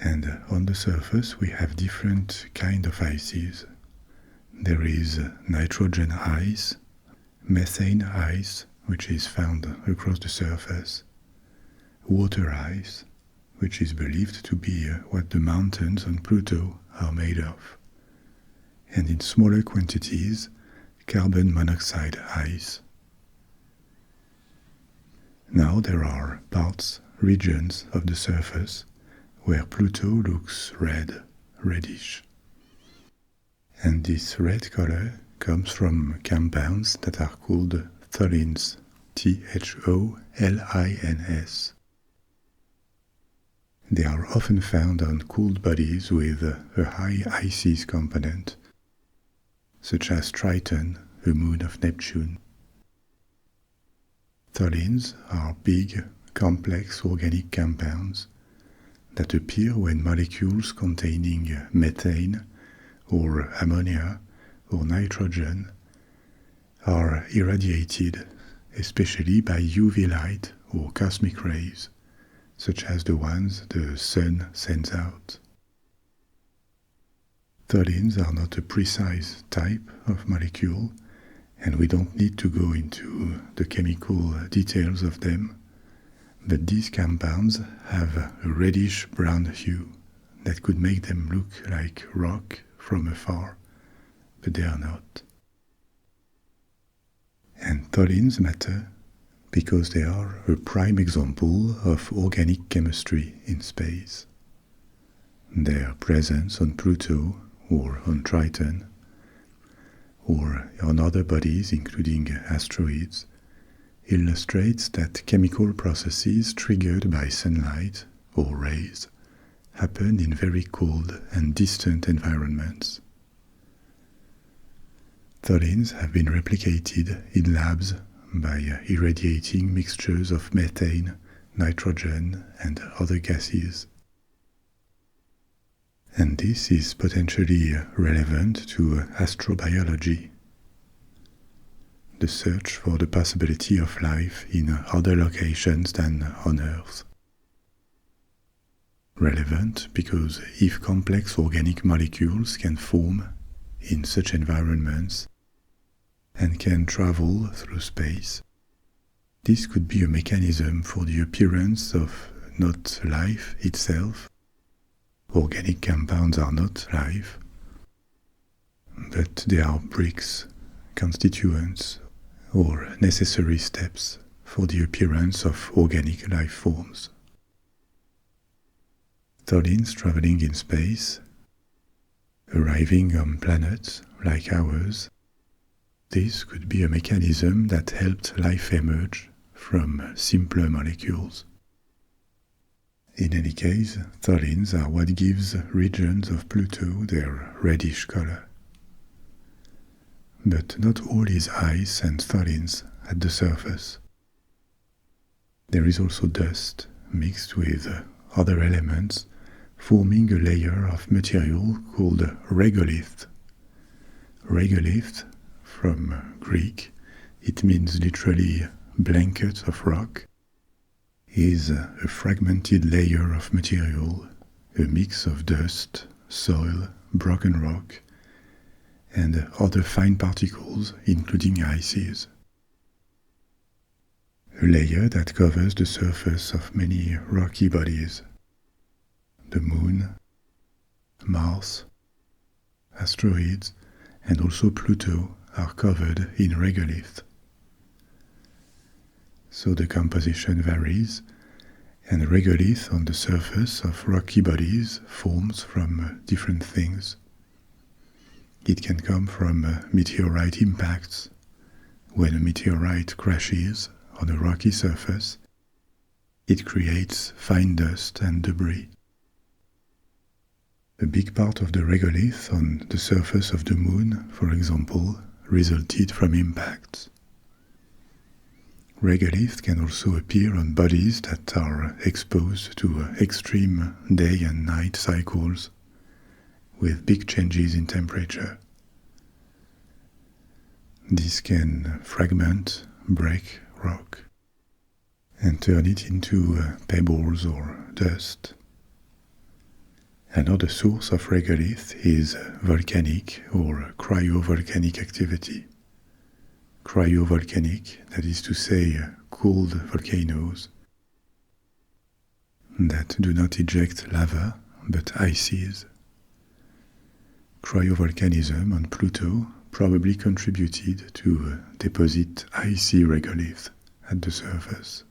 And on the surface we have different kinds of ices. There is nitrogen ice, methane ice, which is found across the surface, water ice, which is believed to be what the mountains on Pluto are made of, and in smaller quantities, carbon monoxide ice. Now there are parts, regions of the surface where Pluto looks reddish. And this red color comes from compounds that are called Tholins, Tholins. They are often found on cooled bodies with a high ices component, such as Triton, a moon of Neptune. Tholins are big, complex organic compounds that appear when molecules containing methane or ammonia or nitrogen are irradiated, especially by UV light or cosmic rays, such as the ones the sun sends out. Tholins are not a precise type of molecule, and we don't need to go into the chemical details of them, but these compounds have a reddish-brown hue that could make them look like rock from afar, but they are not. And Tholins matter because they are a prime example of organic chemistry in space. Their presence on Pluto or on Triton or on other bodies including asteroids illustrates that chemical processes triggered by sunlight or rays happen in very cold and distant environments. Tholins have been replicated in labs by irradiating mixtures of methane, nitrogen, and other gases. And this is potentially relevant to astrobiology, the search for the possibility of life in other locations than on Earth. Relevant because if complex organic molecules can form in such environments and can travel through space, this could be a mechanism for the appearance of not life itself. Organic compounds are not life, but they are bricks, constituents, or necessary steps for the appearance of organic life forms. Tholins traveling in space, arriving on planets like ours, this could be a mechanism that helped life emerge from simpler molecules. In any case, Tholins are what gives regions of Pluto their reddish color. But not all is ice and Tholins at the surface. There is also dust mixed with other elements, forming a layer of material called regolith. Regolith, from Greek, it means literally blanket of rock, is a fragmented layer of material, a mix of dust, soil, broken rock, and other fine particles, including ices. A layer that covers the surface of many rocky bodies. The Moon, Mars, asteroids, and also Pluto are covered in regolith. So the composition varies, and regolith on the surface of rocky bodies forms from different things. It can come from meteorite impacts. When a meteorite crashes on a rocky surface, it creates fine dust and debris. A big part of the regolith on the surface of the Moon, for example, resulted from impacts. Regolith can also appear on bodies that are exposed to extreme day and night cycles with big changes in temperature. This can fragment, break rock, and turn it into pebbles or dust. Another source of regolith is volcanic or cryovolcanic activity. Cryovolcanic, that is to say, cooled volcanoes that do not eject lava but ices. Cryovolcanism on Pluto probably contributed to deposit icy regolith at the surface.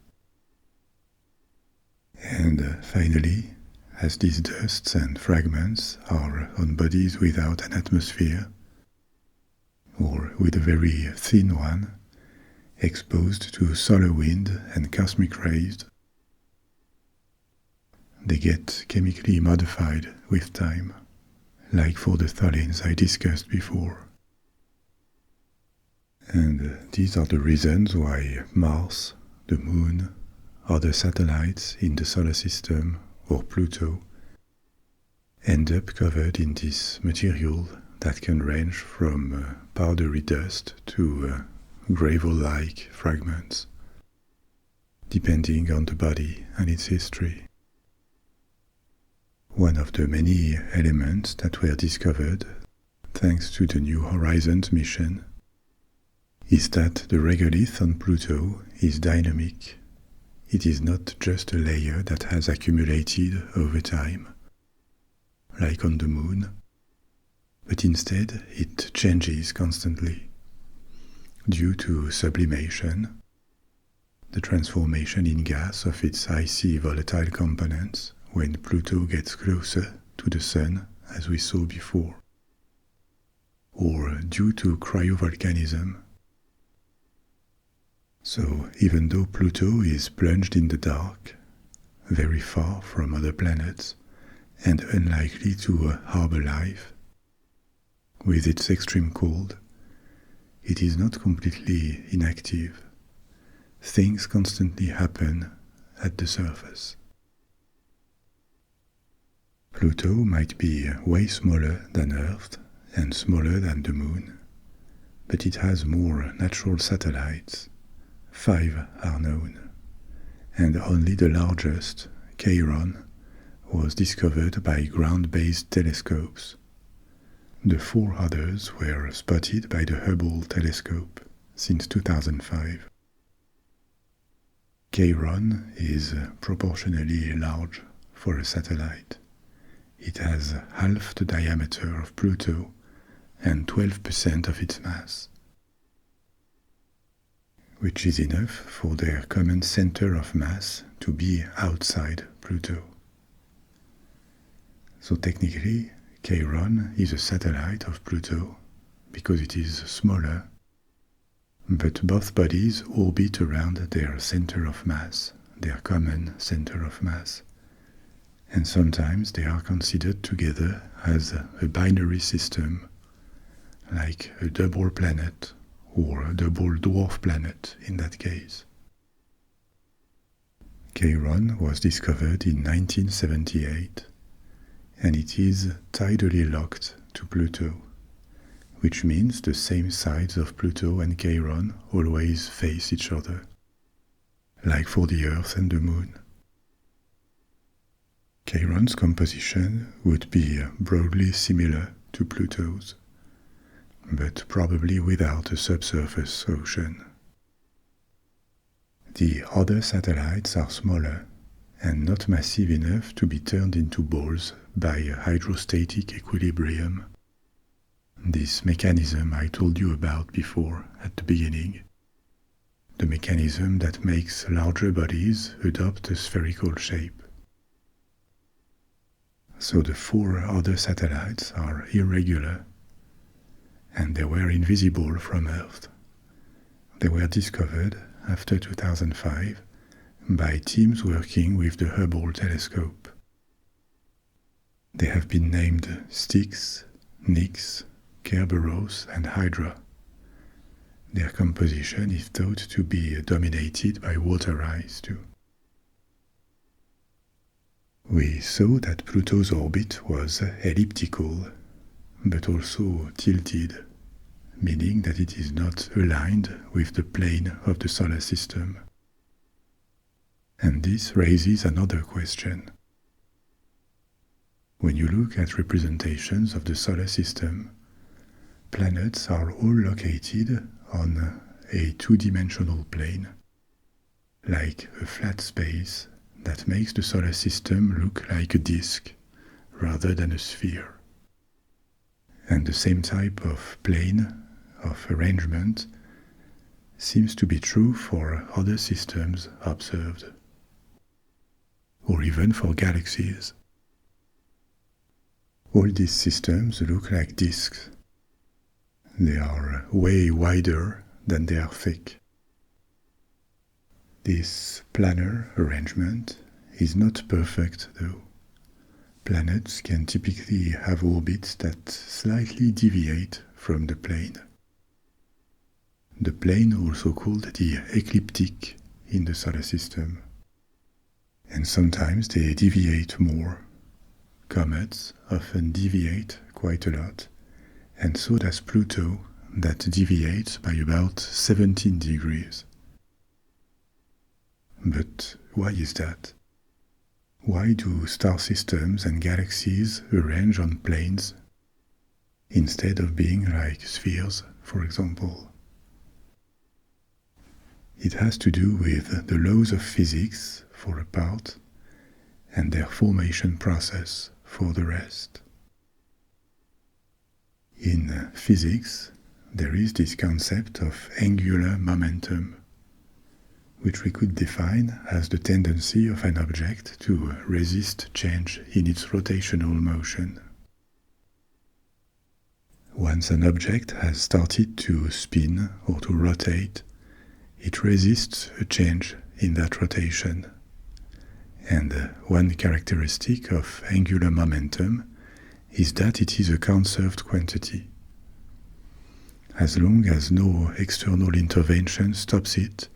And finally, as these dusts and fragments are on bodies without an atmosphere, or with a very thin one, exposed to solar wind and cosmic rays, they get chemically modified with time, like for the Tholins I discussed before. And these are the reasons why Mars, the Moon, other satellites in the solar system, or Pluto, end up covered in this material that can range from powdery dust to gravel-like fragments, depending on the body and its history. One of the many elements that were discovered, thanks to the New Horizons mission, is that the regolith on Pluto is dynamic. It is not just a layer that has accumulated over time, like on the Moon, but instead it changes constantly due to sublimation, the transformation in gas of its icy volatile components when Pluto gets closer to the Sun, as we saw before, or due to cryovolcanism. So even though Pluto is plunged in the dark, very far from other planets, and unlikely to harbor life, with its extreme cold, it is not completely inactive. Things constantly happen at the surface. Pluto might be way smaller than Earth and smaller than the Moon, but it has more natural satellites. 5 are known, and only the largest, Charon, was discovered by ground-based telescopes. The 4 others were spotted by the Hubble telescope since 2005. Charon is proportionally large for a satellite. It has half the diameter of Pluto and 12% of its mass, which is enough for their common center of mass to be outside Pluto. So technically, Charon is a satellite of Pluto because it is smaller, but both bodies orbit around their center of mass, their common center of mass, and sometimes they are considered together as a binary system, like a double planet or a double dwarf planet in that case. Charon was discovered in 1978, and it is tidally locked to Pluto, which means the same sides of Pluto and Charon always face each other, like for the Earth and the Moon. Charon's composition would be broadly similar to Pluto's, but probably without a subsurface ocean. The other satellites are smaller and not massive enough to be turned into balls by a hydrostatic equilibrium. This mechanism I told you about before at the beginning. The mechanism that makes larger bodies adopt a spherical shape. So the 4 other satellites are irregular, and they were invisible from Earth. They were discovered after 2005 by teams working with the Hubble telescope. They have been named Styx, Nix, Kerberos, and Hydra. Their composition is thought to be dominated by water ice too. We saw that Pluto's orbit was elliptical, but also tilted, meaning that it is not aligned with the plane of the solar system. And this raises another question. When you look at representations of the solar system, planets are all located on a two-dimensional plane, like a flat space that makes the solar system look like a disk rather than a sphere. And the same type of plane of arrangement seems to be true for other systems observed, or even for galaxies. All these systems look like disks. They are way wider than they are thick. This planar arrangement is not perfect though. Planets can typically have orbits that slightly deviate from the plane. The plane also called the Ecliptic in the solar system. And sometimes they deviate more. Comets often deviate quite a lot, and so does Pluto, that deviates by about 17 degrees. But why is that? Why do star systems and galaxies arrange on planes instead of being like spheres, for example? It has to do with the laws of physics for a part and their formation process for the rest. In physics, there is this concept of angular momentum, which we could define as the tendency of an object to resist change in its rotational motion. Once an object has started to spin or to rotate, it resists a change in that rotation. And one characteristic of angular momentum is that it is a conserved quantity. As long as no external intervention stops it,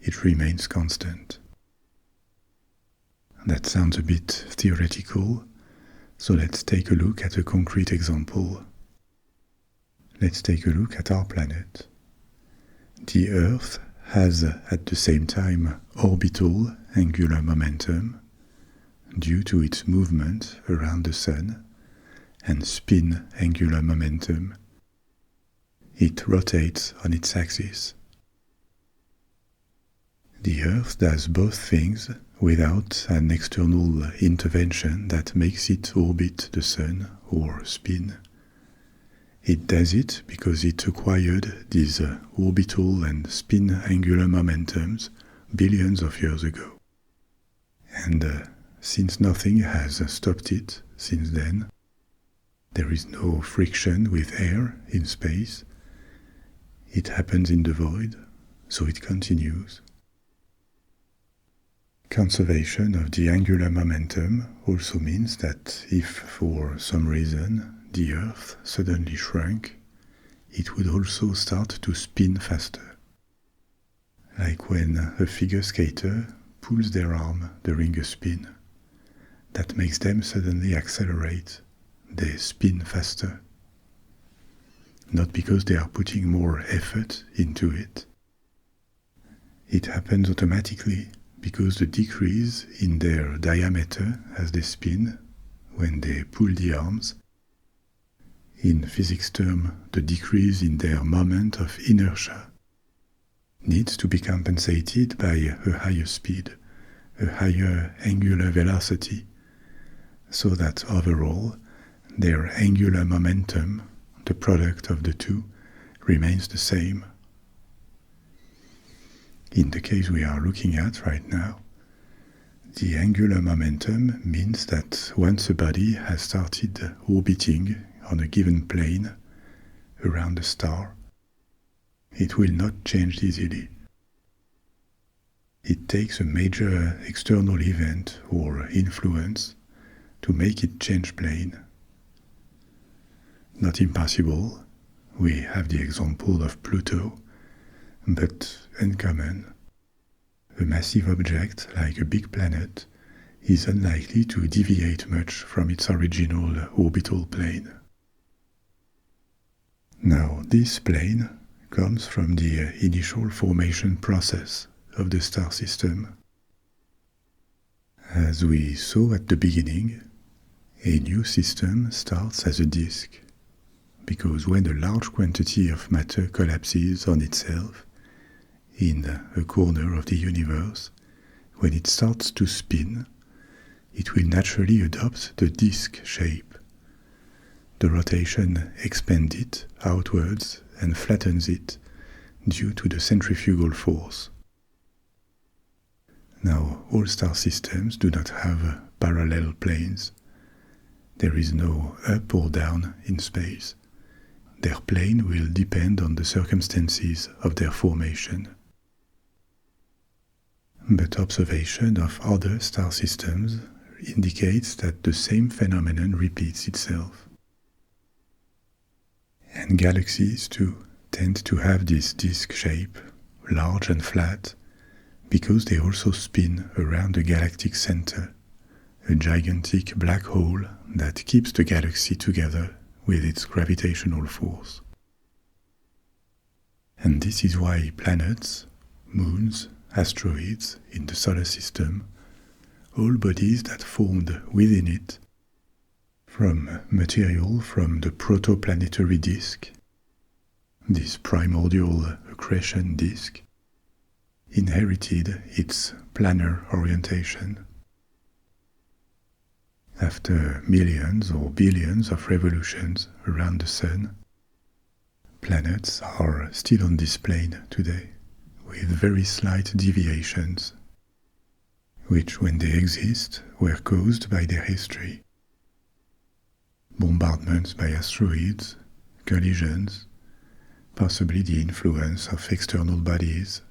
it remains constant. That sounds a bit theoretical, so let's take a look at a concrete example. Let's take a look at our planet. The Earth has at the same time orbital angular momentum due to its movement around the Sun and spin angular momentum. It rotates on its axis. The Earth does both things without an external intervention that makes it orbit the Sun or spin. It does it because it acquired these orbital and spin angular momentums billions of years ago. And since nothing has stopped it since then, there is no friction with air in space. It happens in the void, so it continues. Conservation of the angular momentum also means that if for some reason the Earth suddenly shrunk, it would also start to spin faster. Like when a figure skater pulls their arm during a spin. That makes them suddenly accelerate. They spin faster. Not because they are putting more effort into it. It happens automatically because the decrease in their diameter as they spin, when they pull the arms, in physics term, the decrease in their moment of inertia, needs to be compensated by a higher speed, a higher angular velocity, so that overall their angular momentum, the product of the two, remains the same. In the case we are looking at right now, the angular momentum means that once a body has started orbiting on a given plane around a star, it will not change easily. It takes a major external event or influence to make it change plane. Not impossible, we have the example of Pluto, but uncommon. A massive object like a big planet is unlikely to deviate much from its original orbital plane. Now, this plane comes from the initial formation process of the star system. As we saw at the beginning, a new system starts as a disk, because when a large quantity of matter collapses on itself in a corner of the universe, when it starts to spin, it will naturally adopt the disk shape. The rotation expands it outwards and flattens it due to the centrifugal force. Now, all star systems do not have parallel planes. There is no up or down in space. Their plane will depend on the circumstances of their formation. But observation of other star systems indicates that the same phenomenon repeats itself. And galaxies, too, tend to have this disk shape, large and flat, because they also spin around the galactic center, a gigantic black hole that keeps the galaxy together with its gravitational force. And this is why planets, moons, asteroids in the solar system, all bodies that formed within it, from material from the protoplanetary disk, this primordial accretion disk, inherited its planar orientation. After millions or billions of revolutions around the Sun, planets are still on this plane today, with very slight deviations, which when they exist were caused by their history. Bombardments by asteroids, collisions, possibly the influence of external bodies,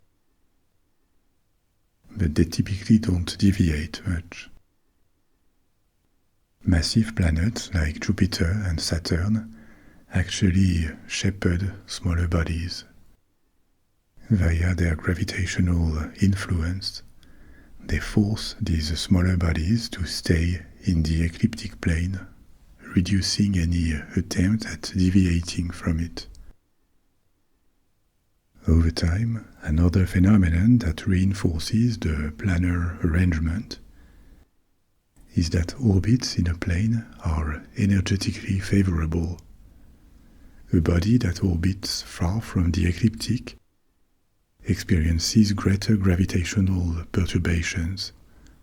but they typically don't deviate much. Massive planets like Jupiter and Saturn actually shepherd smaller bodies. Via their gravitational influence, they force these smaller bodies to stay in the ecliptic plane, reducing any attempt at deviating from it. Over time, another phenomenon that reinforces the planar arrangement is that orbits in a plane are energetically favorable. A body that orbits far from the ecliptic experiences greater gravitational perturbations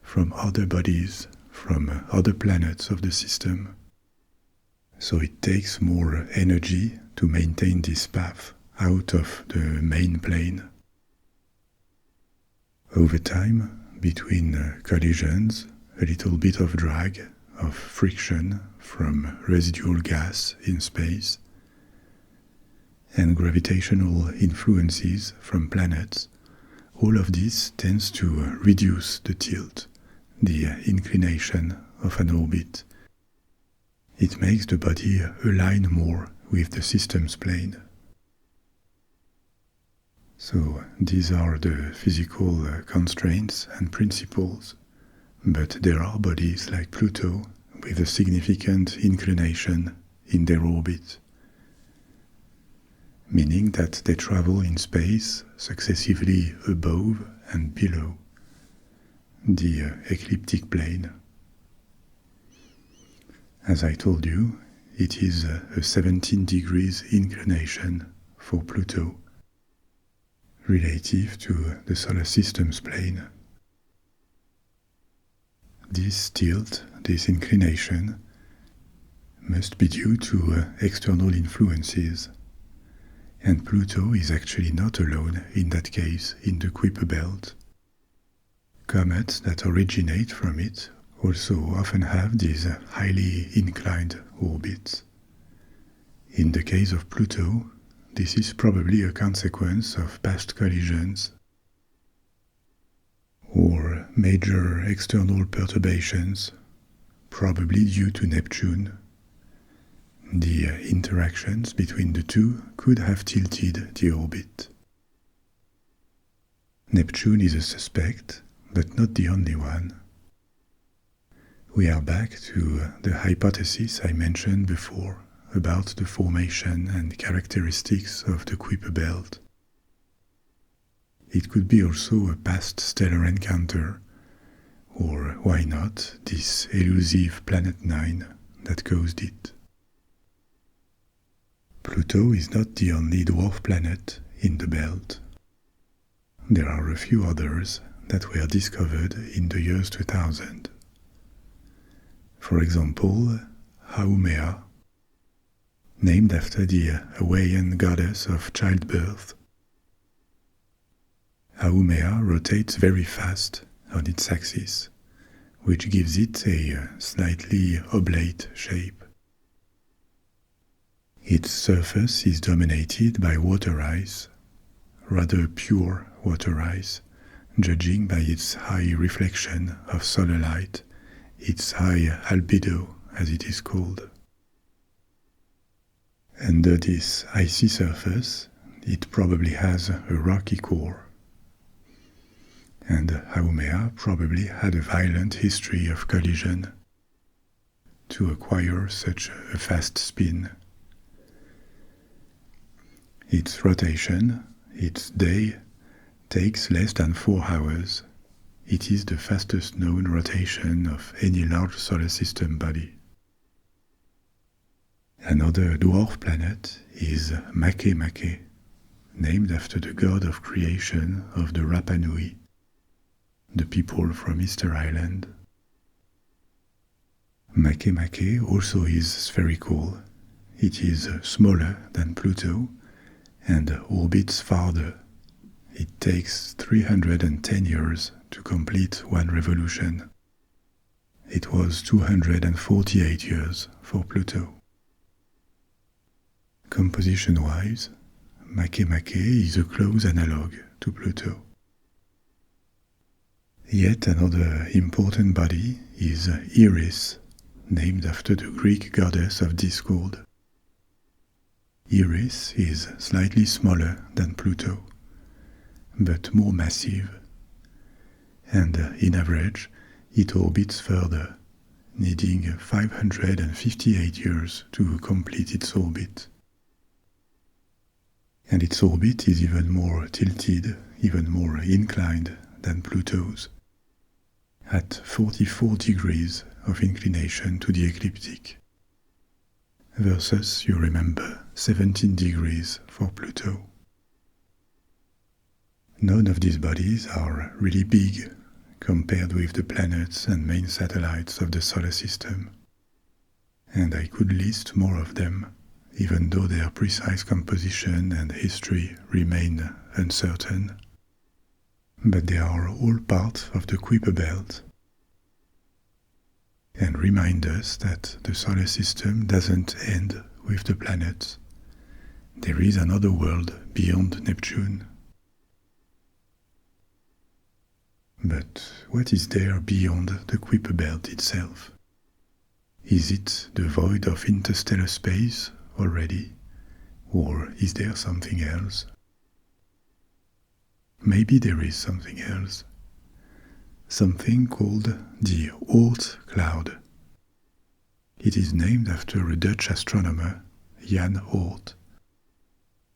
from other bodies, from other planets of the system. So it takes more energy to maintain this path out of the main plane. Over time, between collisions, a little bit of drag, of friction from residual gas in space, and gravitational influences from planets, all of this tends to reduce the tilt, the inclination of an orbit. It makes the body align more with the system's plane. So these are the physical constraints and principles, but there are bodies like Pluto with a significant inclination in their orbit, meaning that they travel in space successively above and below the ecliptic plane. As I told you, it is a 17 degrees inclination for Pluto, relative to the solar system's plane. This tilt, this inclination, must be due to external influences, and Pluto is actually not alone in that case in the Kuiper Belt. Comets that originate from it also often have these highly inclined orbits. In the case of Pluto, this is probably a consequence of past collisions or major external perturbations, probably due to Neptune. The interactions between the two could have tilted the orbit. Neptune is a suspect, but not the only one. We are back to the hypothesis I mentioned before about the formation and characteristics of the Kuiper Belt. It could be also a past stellar encounter, or why not this elusive Planet 9 that caused it. Pluto is not the only dwarf planet in the belt. There are a few others that were discovered in the years 2000. For example, Haumea, named after the Hawaiian goddess of childbirth. Haumea rotates very fast on its axis, which gives it a slightly oblate shape. Its surface is dominated by water ice, rather pure water ice, judging by its high reflection of solar light, its high albedo as it is called. Under this icy surface, it probably has a rocky core, and Haumea probably had a violent history of collision to acquire such a fast spin. Its rotation, its day, takes less than 4 hours. It is the fastest known rotation of any large solar system body. Another dwarf planet is Makemake, named after the god of creation of the Rapa Nui, the people from Easter Island. Makemake also is spherical. It is smaller than Pluto and orbits farther. It takes 310 years to complete one revolution. It was 248 years for Pluto. Composition-wise, Makemake is a close analogue to Pluto. Yet another important body is Eris, named after the Greek goddess of discord. Eris is slightly smaller than Pluto, but more massive, and in average it orbits further, needing 558 years to complete its orbit. And its orbit is even more tilted, even more inclined than Pluto's, at 44 degrees of inclination to the ecliptic, versus, you remember, 17 degrees for Pluto. None of these bodies are really big compared with the planets and main satellites of the solar system, and I could list more of them, even though their precise composition and history remain uncertain. But they are all part of the Kuiper Belt, and remind us that the solar system doesn't end with the planets. There is another world beyond Neptune. But what is there beyond the Kuiper Belt itself? Is it the void of interstellar space already, or is there something else? maybe there is something else. Something called the Oort Cloud. It is named after a Dutch astronomer, Jan Oort,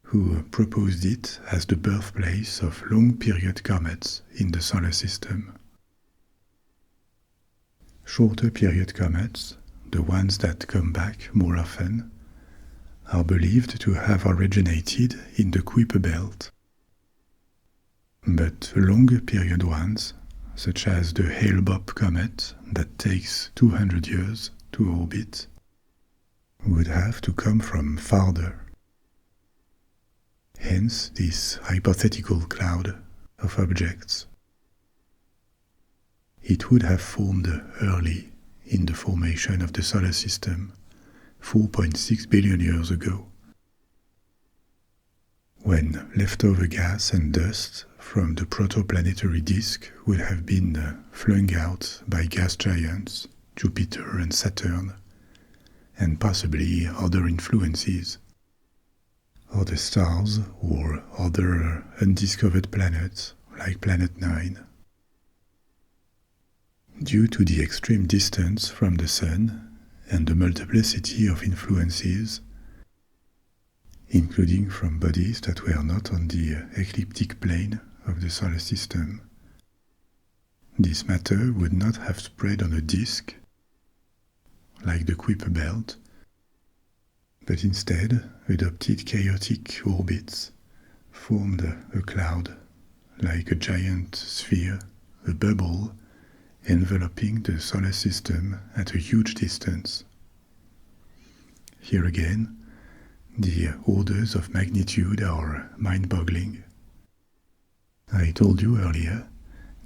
who proposed it as the birthplace of long-period comets in the solar system. Shorter period comets, the ones that come back more often, are believed to have originated in the Kuiper Belt. But longer period ones, such as the Hale-Bopp comet that takes 200 years to orbit, would have to come from farther. Hence this hypothetical cloud of objects. It would have formed early in the formation of the solar system, 4.6 billion years ago, when leftover gas and dust from the protoplanetary disk would have been flung out by gas giants, Jupiter and Saturn, and possibly other influences, other stars or other undiscovered planets like Planet 9. Due to the extreme distance from the Sun and the multiplicity of influences, including from bodies that were not on the ecliptic plane of the solar system, this matter would not have spread on a disk like the Kuiper Belt, but instead adopted chaotic orbits, formed a cloud like a giant sphere, a bubble enveloping the solar system at a huge distance. Here again, the orders of magnitude are mind-boggling. I told you earlier,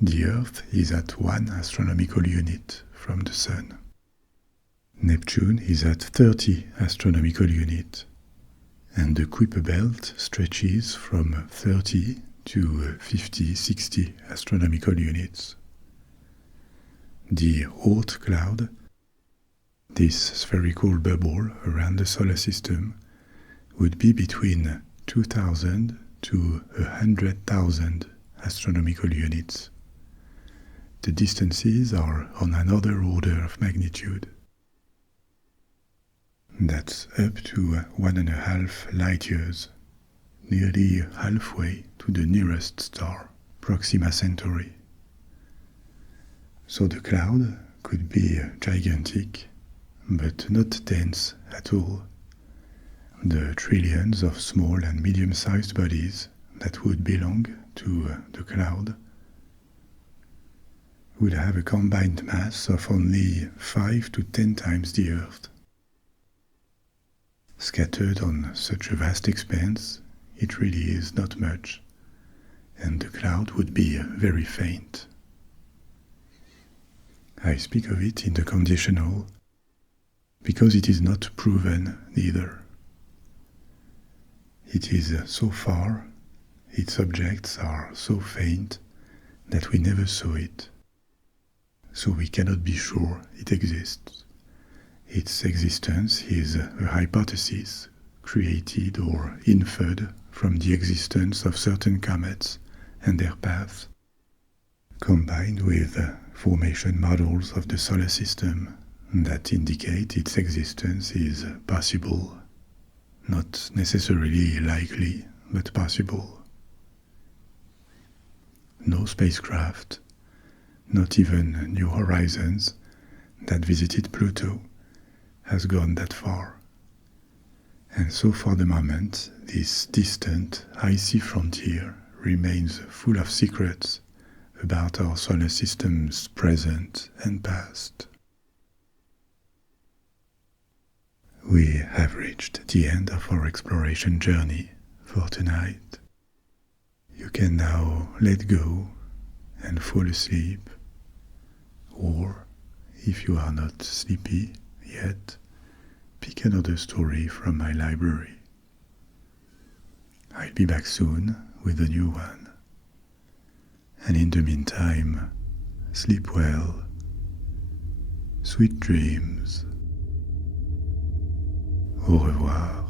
the Earth is at 1 astronomical unit from the Sun. Neptune is at 30 astronomical units, and the Kuiper Belt stretches from 30 to 50, 60 astronomical units. The Oort Cloud, this spherical bubble around the solar system, would be between 2,000 to 100,000 astronomical units. The distances are on another order of magnitude. That's up to 1.5 light years, nearly halfway to the nearest star, Proxima Centauri. So the cloud could be gigantic, but not dense at all. The trillions of small and medium-sized bodies that would belong to the cloud would have a combined mass of only 5 to 10 times the Earth. Scattered on such a vast expanse, it really is not much, and the cloud would be very faint. I speak of it in the conditional because it is not proven either. It is so far, its objects are so faint that we never saw it, so we cannot be sure it exists. Its existence is a hypothesis created or inferred from the existence of certain comets and their paths, combined with formation models of the solar system that indicate its existence is possible, not necessarily likely, but possible. No spacecraft, not even New Horizons that visited Pluto, has gone that far. And so for the moment, this distant, icy frontier remains full of secrets about our solar system's present and past. We have reached the end of our exploration journey for tonight. You can now let go and fall asleep, or if you are not sleepy yet, pick another story from my library. I'll be back soon with a new one. And in the meantime, sleep well, sweet dreams. Au revoir.